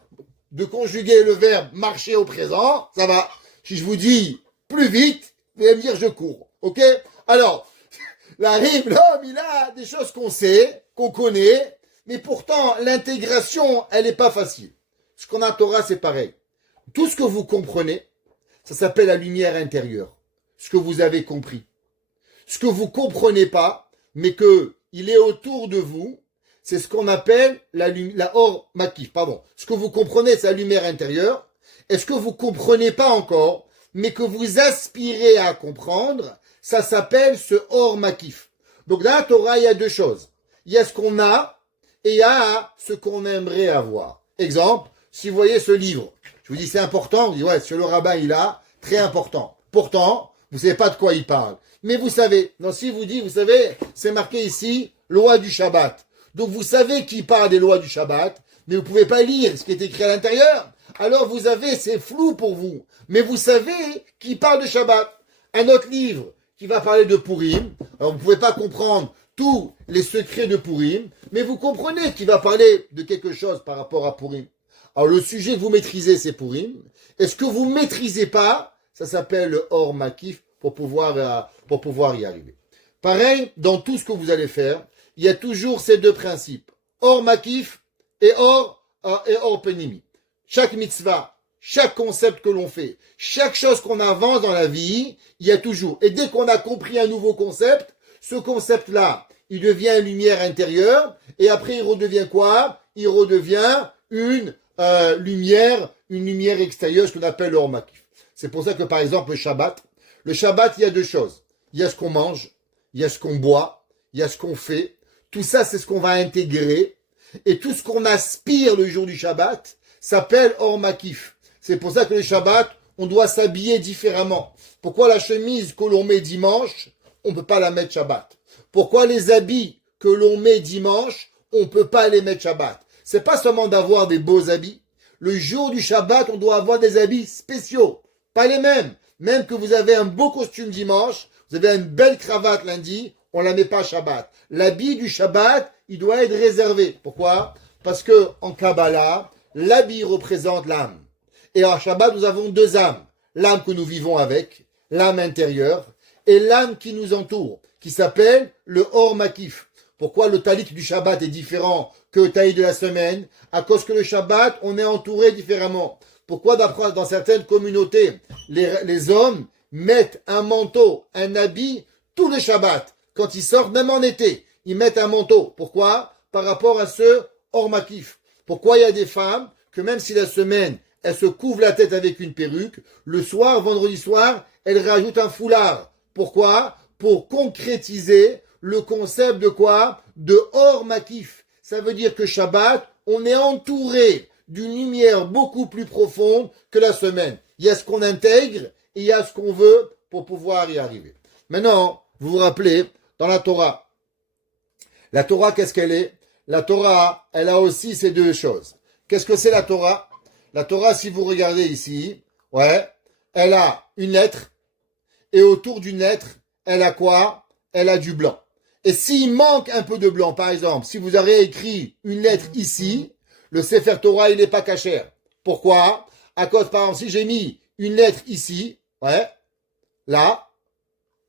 de conjuguer le verbe marcher au présent, ça va. Si je vous dis plus vite, vous allez me dire je cours, ok? Alors, la rime, l'homme, il a des choses qu'on sait, qu'on connaît, mais pourtant, l'intégration, elle n'est pas facile. Ce qu'on a en Torah, c'est pareil. Tout ce que vous comprenez, ça s'appelle la lumière intérieure. Ce que vous avez compris. Ce que vous comprenez pas, mais que il est autour de vous, c'est ce qu'on appelle la or makif, pardon. Ce que vous comprenez, c'est la lumière intérieure. Et ce que vous comprenez pas encore, mais que vous aspirez à comprendre, ça s'appelle ce or makif. Donc dans la Torah, il y a deux choses. Il y a ce qu'on a et il y a ce qu'on aimerait avoir. Exemple, si vous voyez ce livre, je vous dis c'est important, vous dites ouais, ce le rabbin il a, très important. Pourtant, vous savez pas de quoi il parle. Mais vous savez, non, si vous dites, vous savez, c'est marqué ici, loi du Shabbat. Donc vous savez qu'il parle des lois du Shabbat, mais vous pouvez pas lire ce qui est écrit à l'intérieur. Alors vous avez, c'est flou pour vous. Mais vous savez qu'il parle de Shabbat. Un autre livre qui va parler de Purim. Alors vous pouvez pas comprendre tous les secrets de Purim, mais vous comprenez qu'il va parler de quelque chose par rapport à Purim. Alors le sujet que vous maîtrisez, c'est Purim. Et ce que vous maîtrisez pas, ça s'appelle le Or Makif pour pouvoir y arriver. Pareil, dans tout ce que vous allez faire, il y a toujours ces deux principes. Or Makif et Or Penimi. Chaque mitzvah, chaque concept que l'on fait, chaque chose qu'on avance dans la vie, il y a toujours. Et dès qu'on a compris un nouveau concept, ce concept-là, il devient une lumière intérieure, et après il redevient quoi? Il redevient une lumière extérieure, ce qu'on appelle le Or Makif. C'est pour ça que par exemple le Shabbat, il y a deux choses. Il y a ce qu'on mange, il y a ce qu'on boit, il y a ce qu'on fait. Tout ça, c'est ce qu'on va intégrer. Et tout ce qu'on aspire le jour du Shabbat s'appelle Or Makif. C'est pour ça que le Shabbat, on doit s'habiller différemment. Pourquoi la chemise que l'on met dimanche, on ne peut pas la mettre Shabbat? Pourquoi les habits que l'on met dimanche, on ne peut pas les mettre Shabbat? C'est pas seulement d'avoir des beaux habits. Le jour du Shabbat, on doit avoir des habits spéciaux. Pas les mêmes. Même que vous avez un beau costume dimanche, vous avez une belle cravate lundi, on la met pas Shabbat. L'habit du Shabbat, il doit être réservé. Pourquoi? Parce que en Kabbalah, l'habit représente l'âme. Et en Shabbat, nous avons deux âmes. L'âme que nous vivons avec, l'âme intérieure, et l'âme qui nous entoure, qui s'appelle le Or Makif. Pourquoi le talit du Shabbat est différent que le talit de la semaine? À cause que le Shabbat, on est entouré différemment. Pourquoi dans certaines communautés, les hommes mettent un manteau, un habit, tout le Shabbat. Quand ils sortent, même en été, ils mettent un manteau. Pourquoi? Par rapport à ce Or Makif. Pourquoi il y a des femmes que même si la semaine, elles se couvrent la tête avec une perruque, le soir, vendredi soir, elles rajoutent un foulard. Pourquoi? Pour concrétiser le concept de quoi? De Or Makif. Ça veut dire que Shabbat, on est entouré d'une lumière beaucoup plus profonde que la semaine. Il y a ce qu'on intègre et il y a ce qu'on veut pour pouvoir y arriver. Maintenant, vous vous rappelez, dans la Torah, qu'est-ce qu'elle est? La Torah, elle a aussi ces deux choses. Qu'est-ce que c'est la Torah? La Torah, si vous regardez ici, elle a une lettre, et autour d'une lettre, elle a quoi? Elle a du blanc. Et s'il manque un peu de blanc, par exemple, si vous avez écrit une lettre ici, le Sefer Torah, il n'est pas cachère. Pourquoi? À cause, par exemple, si j'ai mis une lettre ici, là,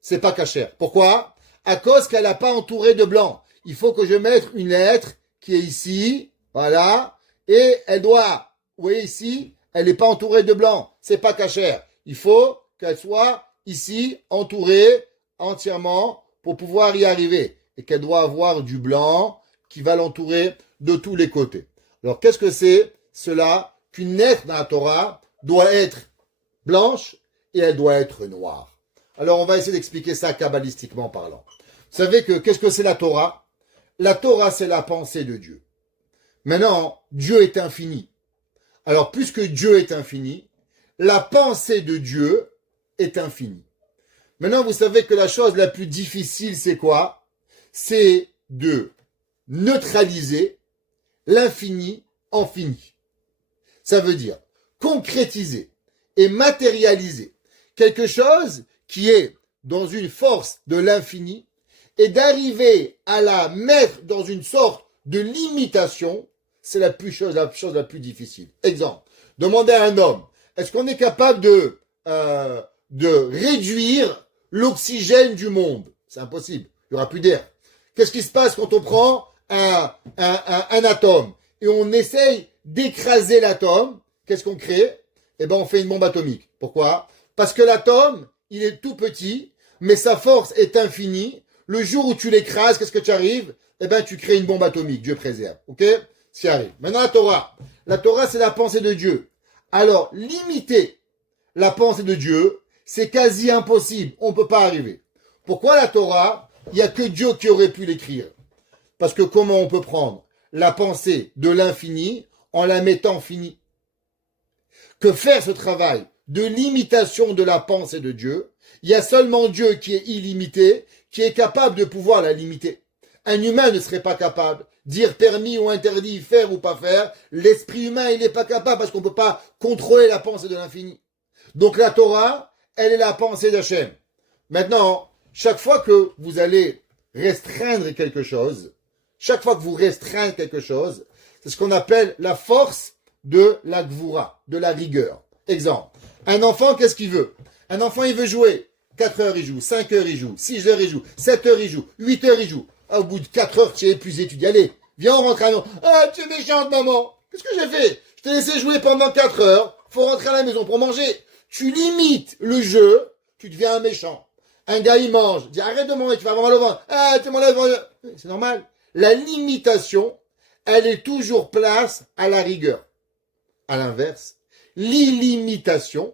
c'est pas cachère. Pourquoi? À cause qu'elle n'a pas entouré de blanc. Il faut que je mette une lettre qui est ici, voilà, et elle doit, vous voyez ici, elle n'est pas entourée de blanc. C'est pas cachère. Il faut qu'elle soit ici, entourée entièrement pour pouvoir y arriver. Et qu'elle doit avoir du blanc qui va l'entourer de tous les côtés. Alors, qu'est-ce que c'est cela? Qu'une lettre dans la Torah doit être blanche et elle doit être noire. Alors on va essayer d'expliquer ça kabbalistiquement parlant. Vous savez que qu'est-ce que c'est la Torah? La Torah, c'est la pensée de Dieu. Maintenant, Dieu est infini. Alors, puisque Dieu est infini, la pensée de Dieu est infinie. Maintenant, vous savez que la chose la plus difficile, c'est quoi? C'est de neutraliser l'infini en fini. Ça veut dire concrétiser et matérialiser quelque chose qui est dans une force de l'infini et d'arriver à la mettre dans une sorte de limitation, c'est la chose la plus difficile. Exemple, demandez à un homme, est-ce qu'on est capable de réduire l'oxygène du monde? C'est impossible, il n'y aura plus d'air. Qu'est-ce qui se passe quand on prend un atome et on essaye d'écraser l'atome? Qu'est-ce qu'on crée? Eh ben, on fait une bombe atomique. Pourquoi? Parce que l'atome, il est tout petit, mais sa force est infinie. Le jour où tu l'écrases, qu'est-ce que tu arrives? Eh ben, tu crées une bombe atomique. Dieu préserve. Ok? Ce qui arrive. Maintenant, la Torah. La Torah, c'est la pensée de Dieu. Alors, limiter la pensée de Dieu, c'est quasi impossible. On ne peut pas arriver. Pourquoi la Torah? Il n'y a que Dieu qui aurait pu l'écrire. Parce que comment on peut prendre la pensée de l'infini en la mettant finie? Que faire ce travail de limitation de la pensée de Dieu? Il y a seulement Dieu qui est illimité, qui est capable de pouvoir la limiter. Un humain ne serait pas capable. Dire permis ou interdit, faire ou pas faire, l'esprit humain, il n'est pas capable parce qu'on ne peut pas contrôler la pensée de l'infini. Donc la Torah, elle est la pensée d'Hachem. Maintenant, chaque fois que vous allez restreindre quelque chose, chaque fois que vous restreignez quelque chose, c'est ce qu'on appelle la force de la gvoura, de la rigueur. Exemple, un enfant, qu'est-ce qu'il veut? Un enfant, il veut jouer. 4 heures, il joue. 5 heures, il joue. 6 heures, il joue. 7 heures, il joue. 8 heures, il joue. Au bout de 4 heures, tu es épuisé, tu dis, allez, viens, on rentre à la maison. Ah, tu es méchante, maman. Qu'est-ce que j'ai fait? Je t'ai laissé jouer pendant 4 heures. Faut rentrer à la maison pour manger. Tu limites le jeu, tu deviens un méchant. Un gars, il mange. Dis, arrête de manger, tu vas avoir mal au ventre. Ah, tu m'enlèves. C'est normal. La limitation, elle est toujours place à la rigueur. À l'inverse, l'illimitation,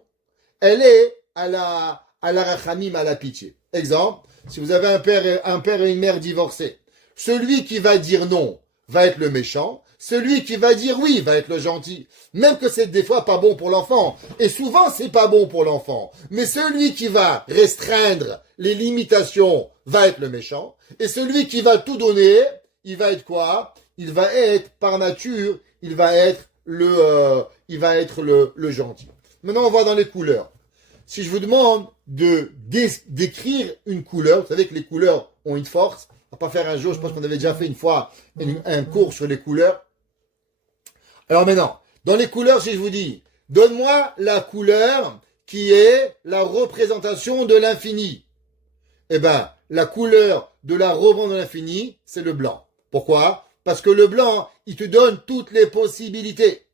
elle est à la rachamim, à la pitié. Exemple, si vous avez un père et une mère divorcés, celui qui va dire non va être le méchant, celui qui va dire oui va être le gentil. Même que c'est des fois pas bon pour l'enfant. Et souvent, c'est pas bon pour l'enfant. Mais celui qui va restreindre les limitations va être le méchant. Et celui qui va tout donner, il va être quoi? Il va être, par nature, il va être le gentil. Maintenant, on va dans les couleurs. Si je vous demande d'écrire une couleur, vous savez que les couleurs ont une force. On va pas faire un jour, je pense qu'on avait déjà fait une fois un cours sur les couleurs. Alors maintenant, dans les couleurs, si je vous dis, donne-moi la couleur qui est la représentation de l'infini. Eh ben, la couleur de la représentation de l'infini, c'est le blanc. Pourquoi? Parce que le blanc, il te donne toutes les possibilités.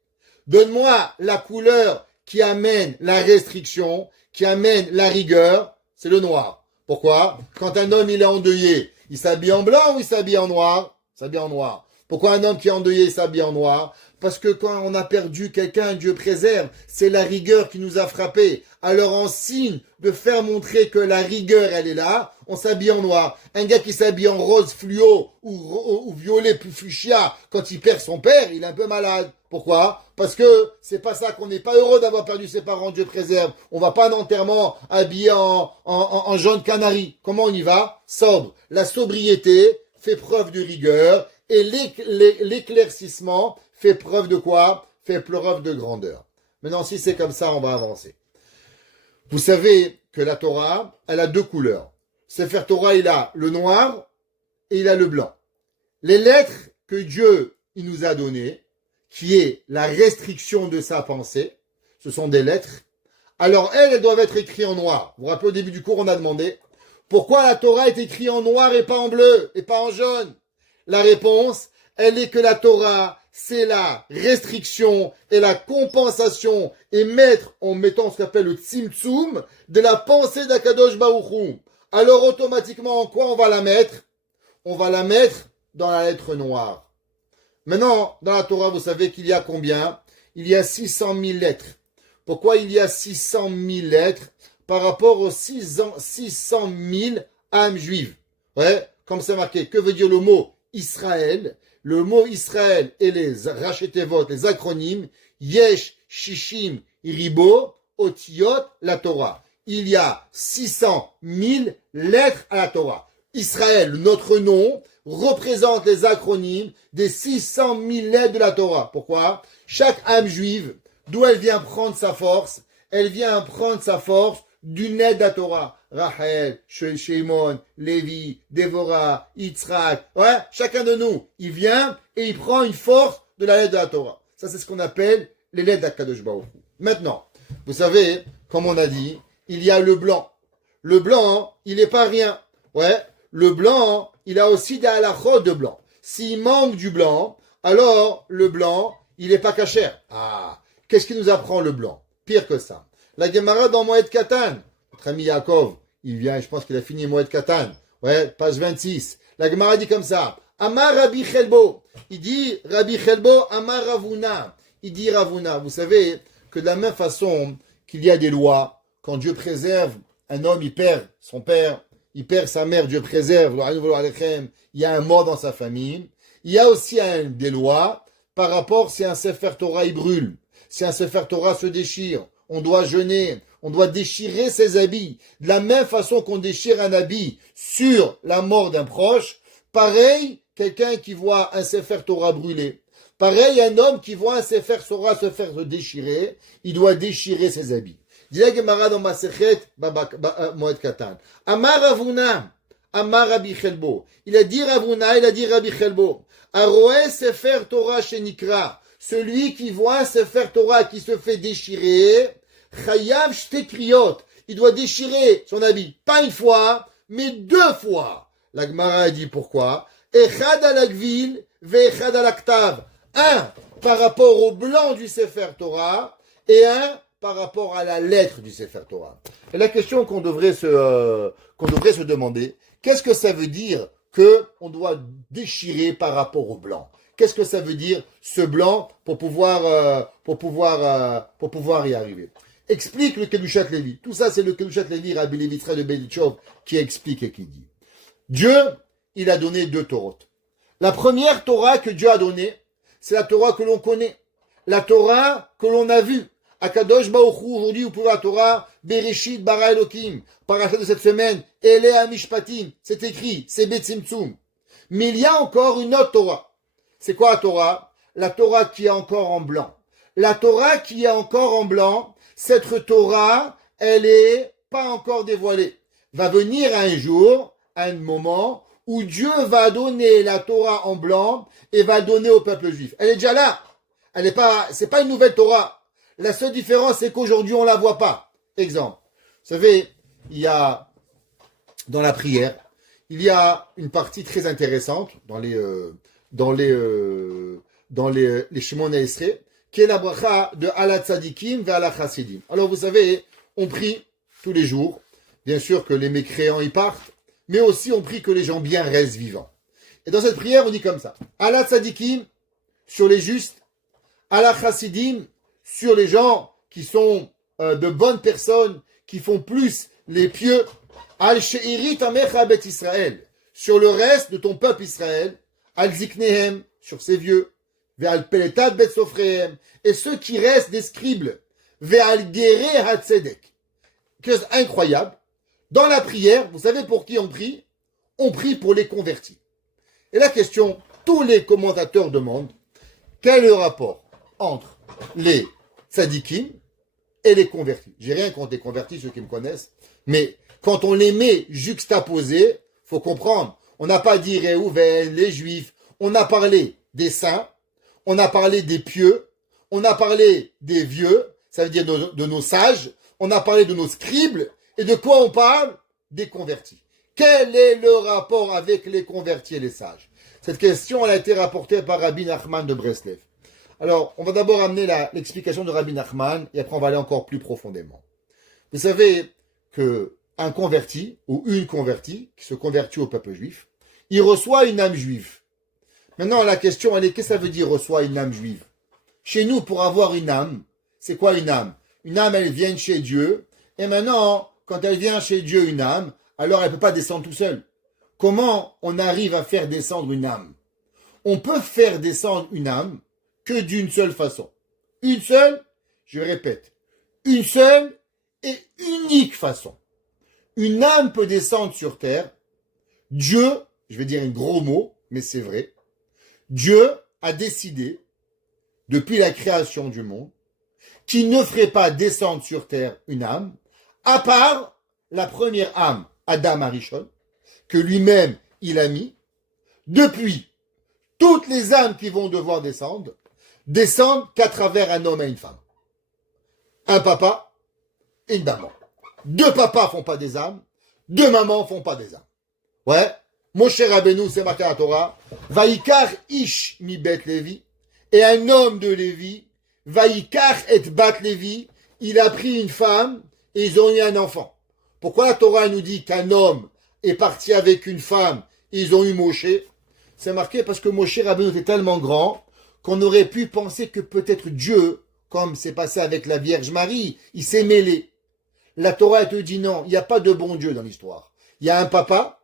Donne-moi la couleur qui amène la restriction, qui amène la rigueur, c'est le noir. Pourquoi? Quand un homme il est endeuillé, il s'habille en blanc ou il s'habille en noir? Il s'habille en noir. Pourquoi un homme qui est endeuillé s'habille en noir? Parce que quand on a perdu quelqu'un, Dieu préserve, c'est la rigueur qui nous a frappés. Alors en signe de faire montrer que la rigueur elle est là, on s'habille en noir. Un gars qui s'habille en rose fluo ou violet plus fuchsia, quand il perd son père, il est un peu malade. Pourquoi? Parce que c'est pas ça, qu'on n'est pas heureux d'avoir perdu ses parents, Dieu préserve. On va pas à un enterrement habillé en jaune canari. Comment on y va? Sobre. La sobriété fait preuve de rigueur et l'éclaircissement fait preuve de quoi? Fait preuve de grandeur. Maintenant, si c'est comme ça, on va avancer. Vous savez que la Torah, elle a 2 couleurs. Sefer Torah, il a le noir et il a le blanc. Les lettres que Dieu il nous a données, qui est la restriction de sa pensée, ce sont des lettres. Alors elles doivent être écrites en noir. Vous vous rappelez, au début du cours, on a demandé pourquoi la Torah est écrite en noir et pas en bleu et pas en jaune. La réponse, elle est que la Torah, c'est la restriction et la compensation et en mettant ce qu'on appelle le tzimtzum de la pensée d'Akadosh Baruch Hu. Alors automatiquement, en quoi on va la mettre? On va la mettre dans la lettre noire. Maintenant, dans la Torah, vous savez qu'il y a combien? Il y a 600 000 lettres. Pourquoi il y a 600 000 lettres? par rapport aux 600 000 âmes juives. Ouais, comme c'est marqué. Que veut dire le mot Israël? Le mot Israël et les rachetevot, les acronymes, Yesh, Shishim, Ribo, Otiot, la Torah. Il y a 600 000 lettres à la Torah. Israël, notre nom, représente les acronymes des 600 000 lettres de la Torah. Pourquoi? Chaque âme juive, d'où elle vient prendre sa force? Elle vient prendre sa force d'une lettre de la Torah. Rachel, Shimon, Lévi, Dévorah, Yitzhak. Ouais, chacun de nous, il vient et il prend une force de la lettre de la Torah. Ça, c'est ce qu'on appelle les lettres d'Akadosh Baruch Hu. Maintenant, vous savez, comme on a dit, il y a le blanc. Le blanc, il n'est pas rien. Ouais, le blanc, il a aussi des halachot de blanc. S'il manque du blanc, alors le blanc, il n'est pas cachère. Ah, qu'est-ce qui nous apprend le blanc? Pire que ça. La Gemara dans Moed Katan, notre ami Yaakov, il vient, je pense qu'il a fini Moed Katan. Ouais, page 26. La Gemara dit comme ça. Amar Rabbi Chelbo. Il dit Rabbi Chelbo, Amar Ravuna. Il dit Ravuna. Vous savez que de la même façon qu'il y a des lois, quand Dieu préserve, un homme, il perd son père, il perd sa mère, Dieu préserve, il y a un mort dans sa famille. Il y a aussi des lois par rapport si un Sefer Torah il brûle, si un Sefer Torah se déchire, on doit jeûner, on doit déchirer ses habits. De la même façon qu'on déchire un habit sur la mort d'un proche, pareil, quelqu'un qui voit un Sefer Torah brûler, pareil, un homme qui voit un Sefer Torah se faire déchirer, il doit déchirer ses habits. Dit la Gemara dans Masechet Moed Katan. Amar Ravuna, Amar Rabbi Chelbo. Il a dit Ravuna, il a dit Rabbi Chelbo. Aroé Sefer Torah shenikra. Celui qui voit un Sefer Torah qui se fait déchirer, Chayav shtekriot. Il doit déchirer son habit. Pas une fois, mais 2 fois. La Gemara a dit pourquoi? Echad al agvil, ve'echad al aktav. Un par rapport au blanc du Sefer Torah et un par rapport à la lettre du Sefer Torah. Et la question qu'on devrait se demander, qu'est-ce que ça veut dire qu'on doit déchirer par rapport au blanc? Qu'est-ce que ça veut dire ce blanc pour pouvoir y arriver? Explique le Kedushat Lévi. Tout ça, c'est le Kedushat Lévi, Rabbi Levitra de Belichov, qui explique et qui dit. Dieu, il a donné 2 Torahs. La première Torah que Dieu a donnée, c'est la Torah que l'on connaît. La Torah que l'on a vue. Akadosh Baruch Hu, aujourd'hui, vous pouvez la Torah, Bereshit bara Elokim, parachat de cette semaine, Elea Mishpatim, c'est écrit, c'est Betzimtzum. Mais il y a encore une autre Torah. C'est quoi la Torah? La Torah qui est encore en blanc. La Torah qui est encore en blanc, cette Torah, elle est pas encore dévoilée. Va venir un jour, un moment, où Dieu va donner la Torah en blanc et va donner au peuple juif. Elle est déjà là. Elle n'est pas, c'est pas une nouvelle Torah. La seule différence, c'est qu'aujourd'hui, on la voit pas. Exemple. Vous savez, il y a, dans la prière, il y a une partie très intéressante dans les Shemona Esrei, qui est la bracha de Ala Tzadikim ve Ala Chasidim. Alors, vous savez, on prie tous les jours. Bien sûr que les mécréants y partent, mais aussi on prie que les gens bien restent vivants. Et dans cette prière, on dit comme ça. Ala Tzadikim, sur les justes. Ala Chasidim, sur les gens qui sont de bonnes personnes, qui font plus les pieux. Al She'irit Amecha Bet Israël, sur le reste de ton peuple Israël. Al Ziknehem, sur ses vieux. Ve'al Peletat Bet Sofrehem, et ceux qui restent des scribes. Ve'al Gerei HaTzedek. Quelque chose incroyable. Dans la prière, vous savez pour qui on prie? On prie pour les convertis. Et la question, tous les commentateurs demandent, quel est le rapport entre les tzadikim et les convertis? J'ai rien contre les convertis, ceux qui me connaissent, mais quand on les met juxtaposés, faut comprendre, on n'a pas dit Réhouven, les juifs, on a parlé des saints, on a parlé des pieux, on a parlé des vieux, ça veut dire de nos sages, on a parlé de nos scribes, et de quoi on parle? Des convertis. Quel est le rapport avec les convertis et les sages? Cette question elle a été rapportée par Rabbi Nachman de Breslev. Alors, on va d'abord amener l'explication de Rabbi Nachman, et après on va aller encore plus profondément. Vous savez qu'un converti, ou une convertie, qui se convertit au peuple juif, il reçoit une âme juive. Maintenant, la question, elle est, qu'est-ce que ça veut dire reçoit une âme juive? Chez nous, pour avoir une âme, c'est quoi une âme? Une âme, elle vient chez Dieu, et maintenant, quand elle vient chez Dieu une âme, alors elle ne peut pas descendre tout seul. Comment on arrive à faire descendre une âme? On peut faire descendre une âme que d'une seule façon. Une seule, je répète, une seule et unique façon. Une âme peut descendre sur terre. Dieu, je vais dire un gros mot, mais c'est vrai, Dieu a décidé, depuis la création du monde, qu'il ne ferait pas descendre sur terre une âme, à part la première âme, Adam Arishon, que lui-même il a mis. Depuis, toutes les âmes qui vont devoir descendre, descendent qu'à travers un homme et une femme. Un papa et une maman. Deux papas font pas des âmes, deux mamans font pas des âmes. Ouais, Moshe Rabbeinu, c'est marqué à la Torah, Vaikar ish mi bet Lévi, et un homme de Lévi, Vaikar et bat Lévi, il a pris une femme et ils ont eu un enfant. Pourquoi la Torah nous dit qu'un homme est parti avec une femme et ils ont eu Moshe? C'est marqué parce que Moshe Rabbeinu était tellement grand qu'on aurait pu penser que peut-être Dieu, comme c'est passé avec la Vierge Marie, il s'est mêlé. La Torah te dit non, il n'y a pas de bon Dieu dans l'histoire. Il y a un papa,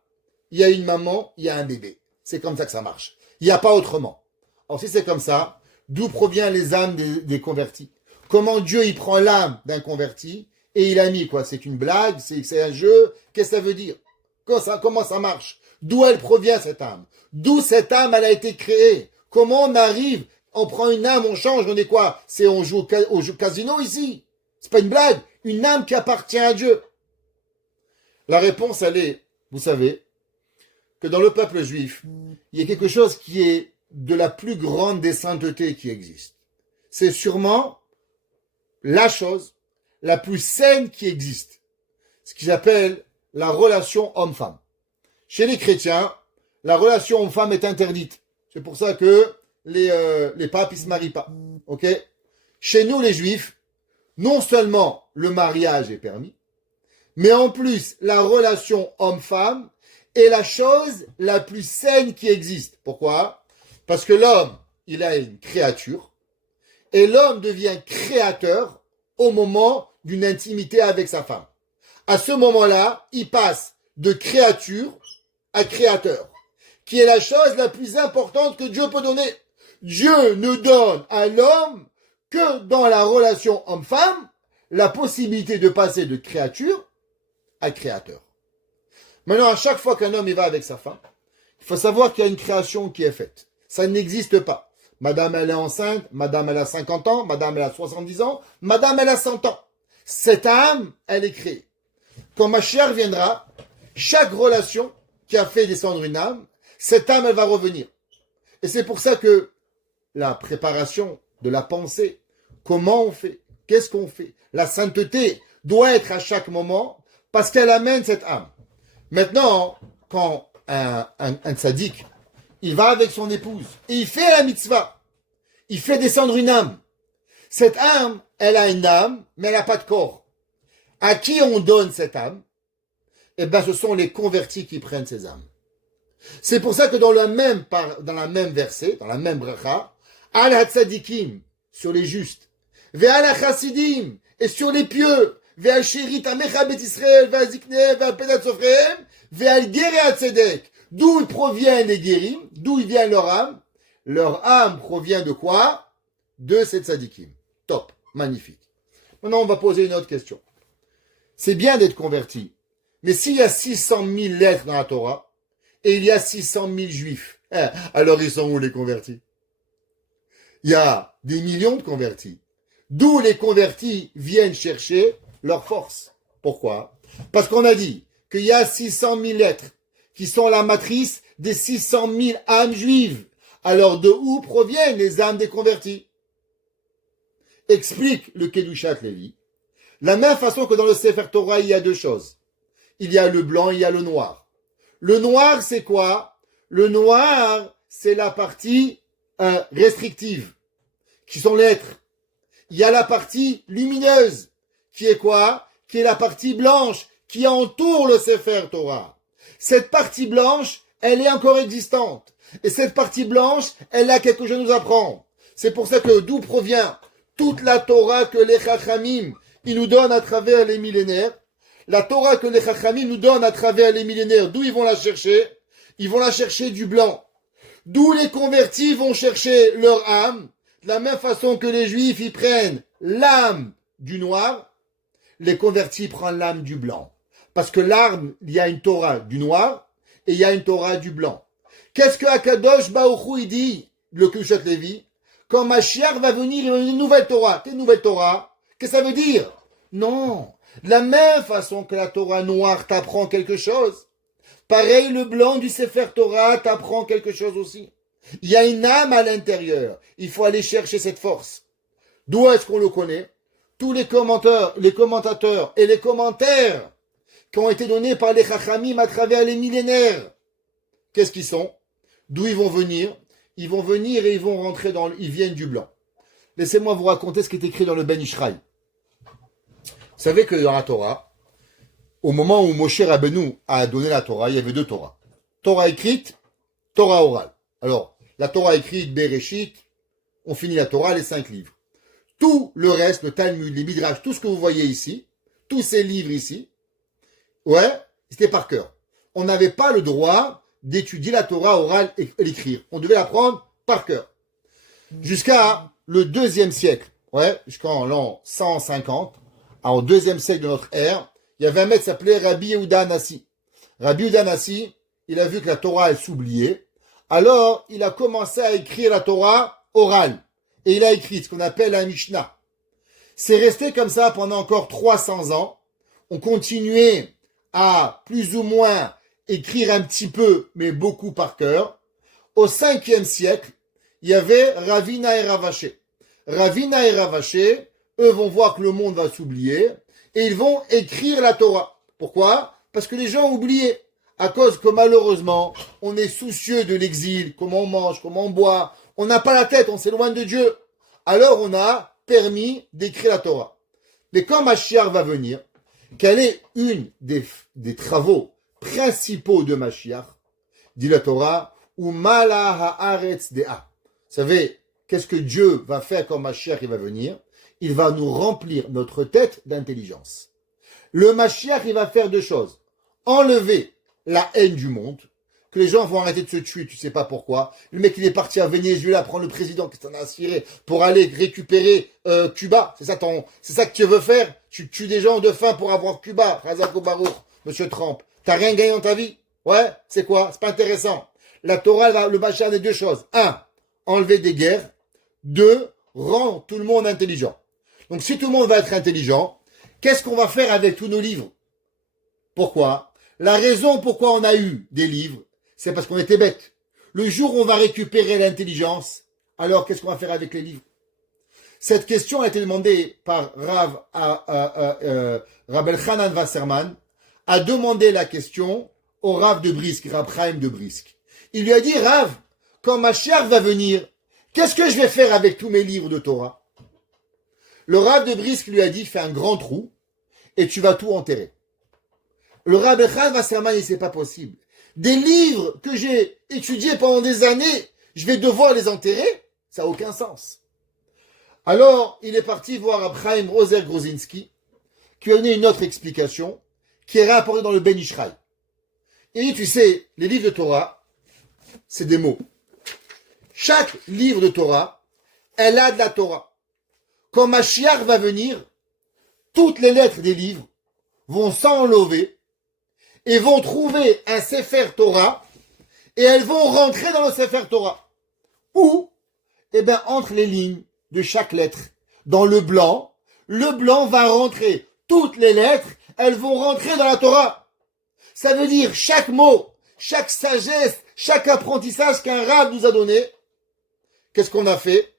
il y a une maman, il y a un bébé. C'est comme ça que ça marche. Il n'y a pas autrement. Alors si c'est comme ça, d'où proviennent les âmes des convertis? Comment Dieu il prend l'âme d'un converti et il a mis quoi? C'est une blague? C'est un jeu? Qu'est-ce que ça veut dire? Comment ça marche? D'où elle provient cette âme? D'où cette âme elle a été créée? Comment on arrive? On prend une âme, on change, on est quoi? On joue au casino ici? C'est pas une blague. Une âme qui appartient à Dieu. La réponse, elle est, vous savez, que dans le peuple juif, il y a quelque chose qui est de la plus grande des saintetés qui existe. C'est sûrement la chose la plus saine qui existe. Ce qu'ils appellent la relation homme-femme. Chez les chrétiens, la relation homme-femme est interdite. C'est pour ça que les papes, ils se marient pas. Ok? Chez nous, les juifs, non seulement le mariage est permis, mais en plus, la relation homme-femme est la chose la plus saine qui existe. Pourquoi? Parce que l'homme, il a une créature, et l'homme devient créateur au moment d'une intimité avec sa femme. À ce moment-là, il passe de créature à créateur, qui est la chose la plus importante que Dieu peut donner. Dieu ne donne à l'homme que dans la relation homme-femme la possibilité de passer de créature à créateur. Maintenant, à chaque fois qu'un homme y va avec sa femme, il faut savoir qu'il y a une création qui est faite. Ça n'existe pas. Madame, elle est enceinte, madame, elle a 50 ans, madame, elle a 70 ans, madame, elle a 100 ans. Cette âme, elle est créée. Quand Mashiach viendra, chaque relation qui a fait descendre une âme, cette âme, elle va revenir. Et c'est pour ça que la préparation de la pensée, comment on fait, qu'est-ce qu'on fait, la sainteté doit être à chaque moment parce qu'elle amène cette âme. Maintenant, quand un tzaddik, il va avec son épouse et il fait la mitzvah, il fait descendre une âme. Cette âme, elle a une âme, mais elle n'a pas de corps. À qui on donne cette âme? Eh bien, ce sont les convertis qui prennent ces âmes. C'est pour ça que dans la même verset, dans la même bracha, al hatzadikim, sur les justes, ve'al hachasidim, et sur les pieux, ve'al shirit amecha bet Israël, ve'al ziknehem, ve'al pedat sofrehem, ve'al gere hatzedek. D'où proviennent les guérim, d'où vient leur âme? Leur âme provient de quoi? De ces tzadikim. Top, magnifique. Maintenant, on va poser une autre question. C'est bien d'être converti, mais s'il y a 600 000 lettres dans la Torah, et il y a 600 000 juifs, alors ils sont où les convertis? Il y a des millions de convertis. D'où les convertis viennent chercher leur force. Pourquoi? Parce qu'on a dit qu'il y a 600 000 lettres qui sont la matrice des 600 000 âmes juives. Alors de où proviennent les âmes des convertis? Explique le Kedushat Lévi. La même façon que dans le Sefer Torah, il y a deux choses. Il y a le blanc, il y a le noir. Le noir, c'est quoi? Le noir, c'est la partie restrictive, qui sont les lettres. Il y a la partie lumineuse, qui est quoi? Qui est la partie blanche, qui entoure le Sefer Torah. Cette partie blanche, elle est encore existante. Et cette partie blanche, elle a quelque chose à nous apprendre. C'est pour ça que d'où provient toute la Torah que les Chachamim, ils nous donnent à travers les millénaires. la Torah que les Chachamim nous donnent à travers les millénaires, d'où ils vont la chercher? Ils vont la chercher du blanc. D'où les convertis vont chercher leur âme, de la même façon que les Juifs, ils prennent l'âme du noir, les convertis prennent l'âme du blanc. Parce que l'arme, il y a une Torah du noir et il y a une Torah du blanc. Qu'est-ce que Akadosh Baruch Hu, il dit, le Kushat Lévi? Quand Mashiach va venir, il va venir une nouvelle Torah. Quelle nouvelle Torah? Qu'est-ce que ça veut dire? Non. De la même façon que la Torah noire t'apprend quelque chose, pareil, le blanc du Sefer Torah t'apprend quelque chose aussi. Il y a une âme à l'intérieur. Il faut aller chercher cette force. D'où est-ce qu'on le connaît? Tous les commentateurs et les commentaires qui ont été donnés par les Chachamim à travers les millénaires. Qu'est-ce qu'ils sont? D'où ils vont venir? Ils vont venir et ils vont rentrer ils viennent du blanc. Laissez-moi vous raconter ce qui est écrit dans le Ben Ishraï. Vous savez que dans la Torah, au moment où Moshe Rabbeinu a donné la Torah, il y avait deux Torahs. Torah écrite, Torah orale. Alors, la Torah écrite, Bereshit, on finit la Torah, les 5 livres. Tout le reste, le Talmud, les Midrash, tout ce que vous voyez ici, tous ces livres ici, ouais, c'était par cœur. On n'avait pas le droit d'étudier la Torah orale et l'écrire. On devait l'apprendre par cœur. Jusqu'à le 2e siècle, ouais, jusqu'en l'an 150, au 2e siècle de notre ère, il y avait un maître qui s'appelait Rabbi Yehuda Hanassi. Rabbi Yehuda Hanassi, il a vu que la Torah, elle s'oubliait. Alors, il a commencé à écrire la Torah orale. Et il a écrit ce qu'on appelle un Mishnah. C'est resté comme ça pendant encore 300 ans. On continuait à plus ou moins écrire un petit peu, mais beaucoup par cœur. Au 5e siècle, il y avait Ravina et Ravaché. Ravina et Ravaché, eux vont voir que le monde va s'oublier et ils vont écrire la Torah. Pourquoi? Parce que les gens ont oublié. À cause que malheureusement, on est soucieux de l'exil, comment on mange, comment on boit. On n'a pas la tête, on s'éloigne de Dieu. Alors on a permis d'écrire la Torah. Mais quand Mashiach va venir, quel est une des travaux principaux de Mashiach? Dit la Torah, ou mala haaretz dea. Vous savez, qu'est-ce que Dieu va faire quand Mashiach il va venir? Il va nous remplir notre tête d'intelligence. Le Mashiach, il va faire deux choses. Enlever la haine du monde, que les gens vont arrêter de se tuer, tu sais pas pourquoi. Le mec, il est parti à Venezuela prendre le président qui t'en a aspiré pour aller récupérer Cuba. C'est ça que tu veux faire? Tu tues des gens de faim pour avoir Cuba. Razak Baruch, Monsieur Trump. T'as rien gagné dans ta vie? Ouais, c'est quoi? C'est pas intéressant. La Torah, le Mashiach, des deux choses. 1, enlever des guerres. 2, rendre tout le monde intelligent. Donc si tout le monde va être intelligent, qu'est-ce qu'on va faire avec tous nos livres? Pourquoi? La raison pourquoi on a eu des livres, c'est parce qu'on était bêtes. Le jour où on va récupérer l'intelligence, alors qu'est-ce qu'on va faire avec les livres? Cette question a été demandée par Rav Elchanan Wasserman, a demandé la question au Rav de Brisk, Rav Chaim de Brisk. Il lui a dit, Rav, quand Mashiach va venir, qu'est-ce que je vais faire avec tous mes livres de Torah? Le Rav de Brisk lui a dit, fais un grand trou et tu vas tout enterrer. Le Rav Elchanan Wasserman, il dit, c'est pas possible. Des livres que j'ai étudiés pendant des années, je vais devoir les enterrer? Ça n'a aucun sens. Alors, il est parti voir Rav Chaim Ozer Grozinski, qui a donné une autre explication, qui est rapportée dans le Ben Ishraï. Il dit, tu sais, les livres de Torah, c'est des mots. Chaque livre de Torah, elle a de la Torah. Quand Mashiach va venir, toutes les lettres des livres vont s'enlever et vont trouver un Sefer Torah et elles vont rentrer dans le Sefer Torah. Où? Eh bien, entre les lignes de chaque lettre, dans le blanc va rentrer. Toutes les lettres, elles vont rentrer dans la Torah. Ça veut dire chaque mot, chaque sagesse, chaque apprentissage qu'un Rav nous a donné. Qu'est-ce qu'on a fait?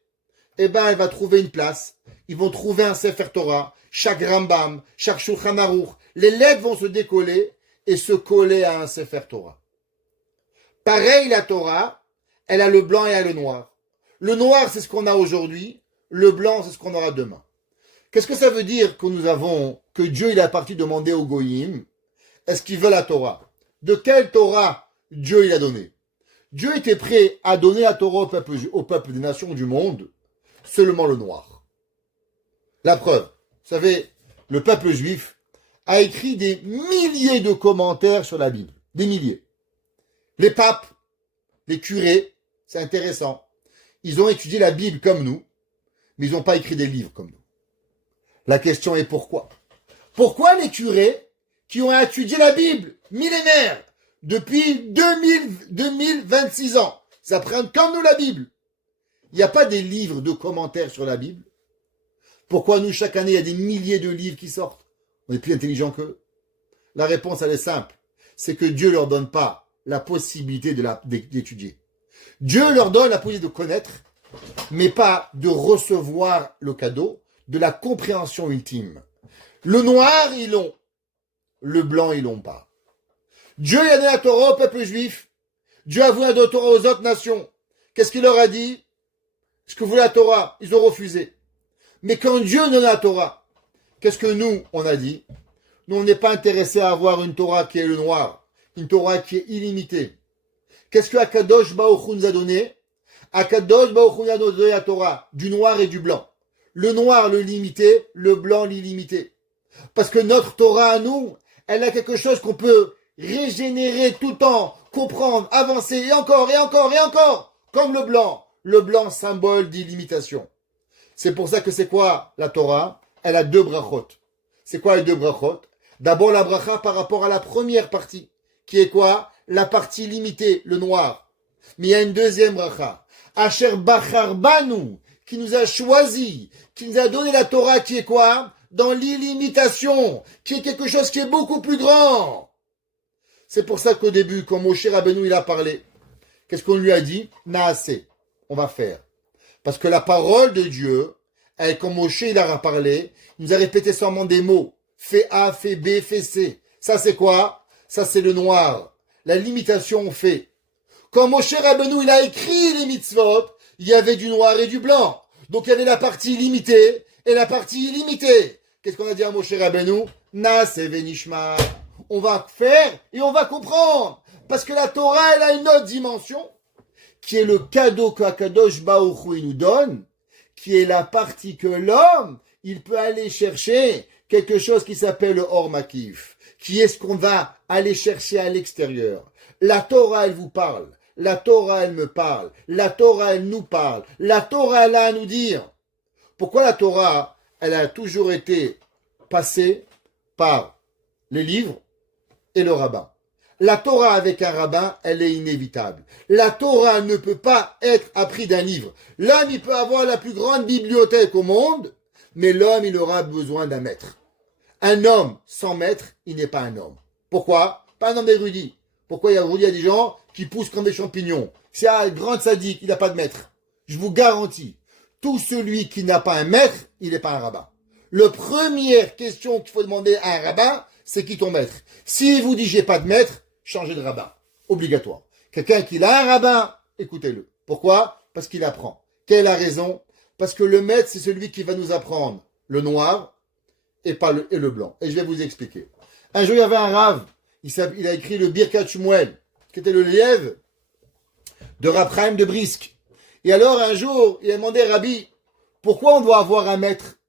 Eh bien, elle va trouver une place. Ils vont trouver un Sefer Torah, chaque Rambam, chaque Shulchan Aruch. Les lettres vont se décoller et se coller à un Sefer Torah. Pareil, la Torah, elle a le blanc et elle a le noir. Le noir, c'est ce qu'on a aujourd'hui. Le blanc, c'est ce qu'on aura demain. Qu'est-ce que ça veut dire que Dieu, il a parti demander aux Goïm, est-ce qu'ils veulent la Torah? De quelle Torah Dieu, il a donné? Dieu était prêt à donner la Torah au peuple des nations du monde, seulement le noir. La preuve, vous savez, le peuple juif a écrit des milliers de commentaires sur la Bible. Des milliers. Les papes, les curés, c'est intéressant. Ils ont étudié la Bible comme nous, mais ils n'ont pas écrit des livres comme nous. La question est pourquoi? Pourquoi les curés qui ont étudié la Bible millénaire depuis 2026 ans, ils apprennent comme nous la Bible? Il n'y a pas des livres de commentaires sur la Bible. Pourquoi nous, chaque année, il y a des milliers de livres qui sortent? On est plus intelligents qu'eux. La réponse, elle est simple. C'est que Dieu ne leur donne pas la possibilité d'étudier. Dieu leur donne la possibilité de connaître, mais pas de recevoir le cadeau de la compréhension ultime. Le noir, ils l'ont. Le blanc, ils l'ont pas. Dieu a donné la Torah au peuple juif. Dieu a voulu la Torah aux autres nations. Qu'est-ce qu'il leur a dit? Ce que voulait la Torah, ils ont refusé. Mais quand Dieu donne la Torah, qu'est-ce que nous, on a dit? Nous, on n'est pas intéressés à avoir une Torah qui est le noir, une Torah qui est illimitée. Qu'est-ce que Akadosh Baruch Hu nous a donné? Akadosh Baruch Hu nous a donné la Torah, du noir et du blanc. Le noir, le limité, le blanc, l'illimité. Parce que notre Torah à nous, elle a quelque chose qu'on peut régénérer tout le temps, comprendre, avancer, et encore, et encore, et encore, comme le blanc. Le blanc, symbole d'illimitation. C'est pour ça que c'est quoi la Torah? Elle a deux brachot. C'est quoi les deux brachot? D'abord la bracha par rapport à la première partie, qui est quoi? La partie limitée, le noir. Mais il y a une deuxième bracha. Asher Bachar Banu, qui nous a choisi, qui nous a donné la Torah, qui est quoi? Dans l'illimitation, qui est quelque chose qui est beaucoup plus grand. C'est pour ça qu'au début, quand Moshe Rabbeinu il a parlé, qu'est-ce qu'on lui a dit? Naaseh, on va faire. Parce que la parole de Dieu, elle, quand Moshe il a parlé, il nous a répété seulement des mots. Fais A, fais B, fais C. Ça c'est quoi? Ça c'est le noir. La limitation on fait. Quand Moshe Rabbeinu il a écrit les mitzvot, il y avait du noir et du blanc. Donc il y avait la partie limitée et la partie illimitée. Qu'est-ce qu'on a dit à Moshe Rabbeinu? Naaseh venishma. On va faire et on va comprendre. Parce que la Torah elle a une autre dimension, qui est le cadeau qu'Akadosh Baruch Hu nous donne, qui est la partie que l'homme, il peut aller chercher quelque chose qui s'appelle le Or Makif, qui est ce qu'on va aller chercher à l'extérieur. La Torah, elle vous parle. La Torah, elle me parle. La Torah, elle nous parle. La Torah, elle a à nous dire. Pourquoi la Torah, elle a toujours été passée par les livres et le rabbin? La Torah avec un rabbin, elle est inévitable. La Torah ne peut pas être apprise d'un livre. L'homme, il peut avoir la plus grande bibliothèque au monde, mais l'homme, il aura besoin d'un maître. Un homme sans maître, il n'est pas un homme. Pourquoi? Pas un homme érudit. Pourquoi aujourd'hui il y a des gens qui poussent comme des champignons? C'est un grand sadique, il n'a pas de maître. Je vous garantis, tout celui qui n'a pas un maître, il n'est pas un rabbin. La première question qu'il faut demander à un rabbin, c'est qui ton maître? S'il vous dit j'ai pas de maître, changez de rabbin. Obligatoire. Quelqu'un qui a un rabbin, écoutez-le. Pourquoi? Parce qu'il apprend. Quelle est la raison? Parce que le maître, c'est celui qui va nous apprendre le noir et le blanc. Et je vais vous expliquer. Un jour, il y avait un rave. Il a écrit le Birkat Shmuel, qui était le lièvre de Rav Chaim de Brisk. Et alors, un jour, il a demandé, Rabbi, pourquoi on doit avoir un maître?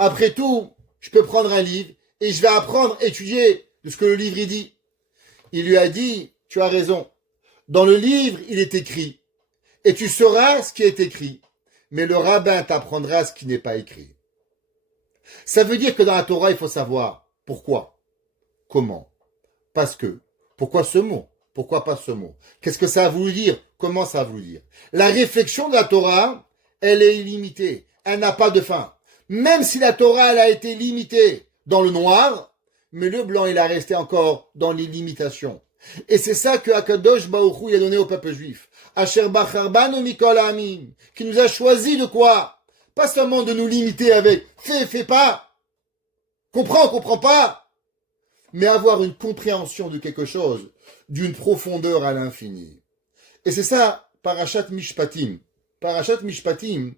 Après tout, je peux prendre un livre et je vais apprendre, étudier de ce que le livre y dit. Il lui a dit, tu as raison. Dans le livre, il est écrit. Et tu sauras ce qui est écrit. Mais le rabbin t'apprendra ce qui n'est pas écrit. Ça veut dire que dans la Torah, il faut savoir pourquoi, comment, parce que. Pourquoi ce mot? Pourquoi pas ce mot? Qu'est-ce que ça a voulu dire? Comment ça a voulu dire? La réflexion de la Torah, elle est illimitée. Elle n'a pas de fin. Même si la Torah, elle a été limitée dans le noir, mais le blanc, il a resté encore dans l'illimitation. Et c'est ça que Akadosh Baruch Hu a donné au peuple juif. Asher Bachar Banu Mikol Ha'amim, qui nous a choisi de quoi? Pas seulement de nous limiter avec fais pas, comprends pas, mais avoir une compréhension de quelque chose, d'une profondeur à l'infini. Et c'est ça, Parashat Mishpatim. Parashat Mishpatim,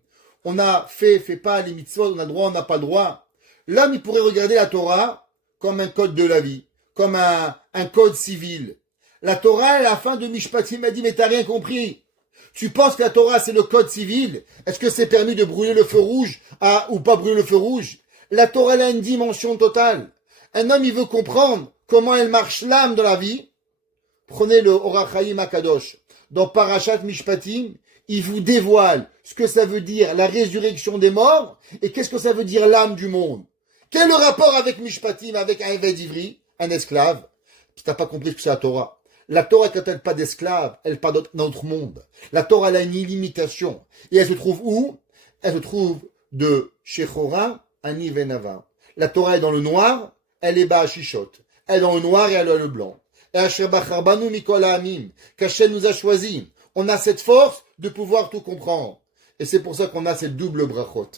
on a fais pas les mitzvot, on a droit, on n'a pas le droit. L'homme, il pourrait regarder la Torah comme un code de la vie, comme un code civil. La Torah, à la fin de Mishpatim, m'a dit, mais t'as rien compris. Tu penses que la Torah, c'est le code civil? Est-ce que c'est permis de brûler le feu rouge ou pas brûler le feu rouge? La Torah, elle a une dimension totale. Un homme, il veut comprendre comment elle marche l'âme dans la vie. Prenez le Orach Chaim Akadosh. Dans Parashat Mishpatim, il vous dévoile ce que ça veut dire la résurrection des morts et qu'est-ce que ça veut dire l'âme du monde. Quel est le rapport avec Mishpatim, avec un Eved Ivri, un esclave? Tu n'as pas compris ce que c'est la Torah. La Torah, quand elle pas d'esclave, elle pas dans notre monde. La Torah, elle a une illimitation. Et elle se trouve où? Elle se trouve de Shechora à Nivenava. La Torah est dans le noir, elle est bas à Shishot. Elle est dans le noir et elle est le blanc. Et Asher Bacharbanu Mikol Ha'amim, qu'Hachem nous a choisi. On a cette force de pouvoir tout comprendre. Et c'est pour ça qu'on a cette double brachot.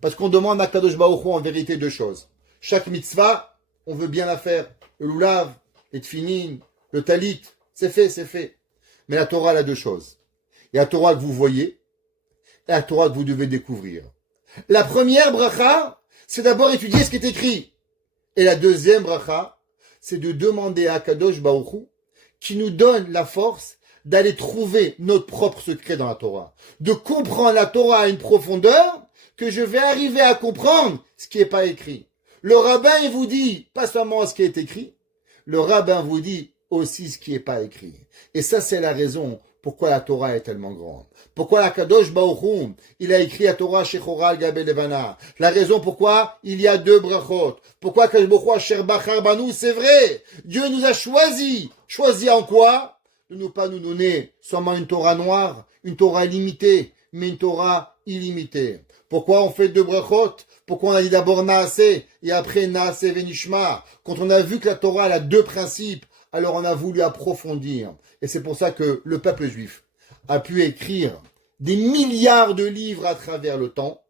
Parce qu'on demande à Kadosh Baruch Hu en vérité deux choses. Chaque mitzvah, on veut bien la faire. Le lulav, les tfinin, le talit, c'est fait, c'est fait. Mais la Torah, elle a deux choses. Il y a la Torah que vous voyez, et la Torah que vous devez découvrir. La première bracha, c'est d'abord étudier ce qui est écrit. Et la deuxième bracha, c'est de demander à Kadosh Baruch Hu, qui nous donne la force d'aller trouver notre propre secret dans la Torah. De comprendre la Torah à une profondeur que je vais arriver à comprendre ce qui n'est pas écrit. Le rabbin, il vous dit pas seulement ce qui est écrit, le rabbin vous dit aussi ce qui n'est pas écrit. Et ça, c'est la raison pourquoi la Torah est tellement grande. Pourquoi la Kadosh Baruch Hu, il a écrit la Torah Shechora al-Gabe Levana. La raison pourquoi il y a deux brachot. Pourquoi Kadosh Baruch Hu Asher Bachar Banu, c'est vrai. Dieu nous a choisi. Choisi en quoi? De ne pas nous donner seulement une Torah noire, une Torah limitée, mais une Torah illimitée. Pourquoi on fait deux brachot? Pourquoi on a dit d'abord Naaseh et après Naaseh Venishma? Quand on a vu que la Torah elle a deux principes, alors on a voulu approfondir. Et c'est pour ça que le peuple juif a pu écrire des milliards de livres à travers le temps,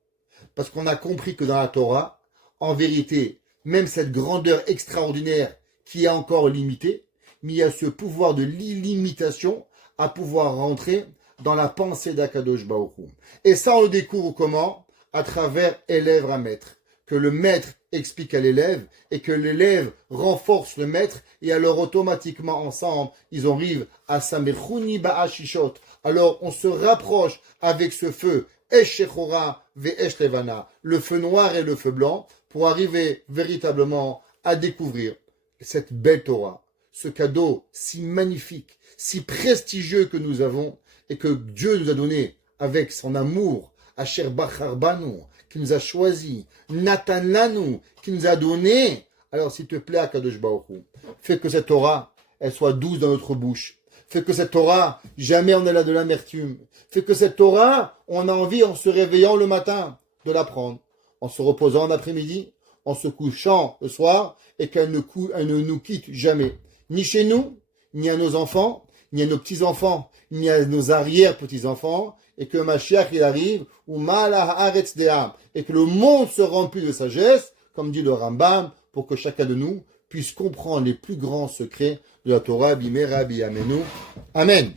parce qu'on a compris que dans la Torah, en vérité, même cette grandeur extraordinaire qui est encore limitée, mais il y a ce pouvoir de l'illimitation à pouvoir rentrer dans la pensée d'Akadosh Baruch Hu. Et ça, on le découvre comment? À travers élève à maître. Que le maître explique à l'élève et que l'élève renforce le maître et alors automatiquement ensemble, ils arrivent à Samechuni Ba'ashishot. Alors on se rapproche avec ce feu, Esh Shechora ve'Esh Levana, le feu noir et le feu blanc, pour arriver véritablement à découvrir cette belle Torah, ce cadeau si magnifique, si prestigieux que nous avons et que Dieu nous a donné avec son amour, Asher Bachar Banu, qui nous a choisi, Natan Lanu, qui nous a donné. Alors s'il te plaît, Akadosh Baruch Hu, fais que cette Torah, elle soit douce dans notre bouche. Fais que cette Torah, jamais on est là de l'amertume. Fais que cette Torah, on a envie, en se réveillant le matin, de l'apprendre. En se reposant en après-midi, en se couchant le soir, et qu'elle ne nous quitte jamais. Ni chez nous, ni à nos enfants, ni à nos petits-enfants, ni à nos arrière-petits-enfants, et que Mashiach il arrive, ou Malach Haaretz De'am, et que le monde se remplit de sagesse, comme dit le Rambam, pour que chacun de nous puisse comprendre les plus grands secrets de la Torah, Bimera, Biyamenu. Amen.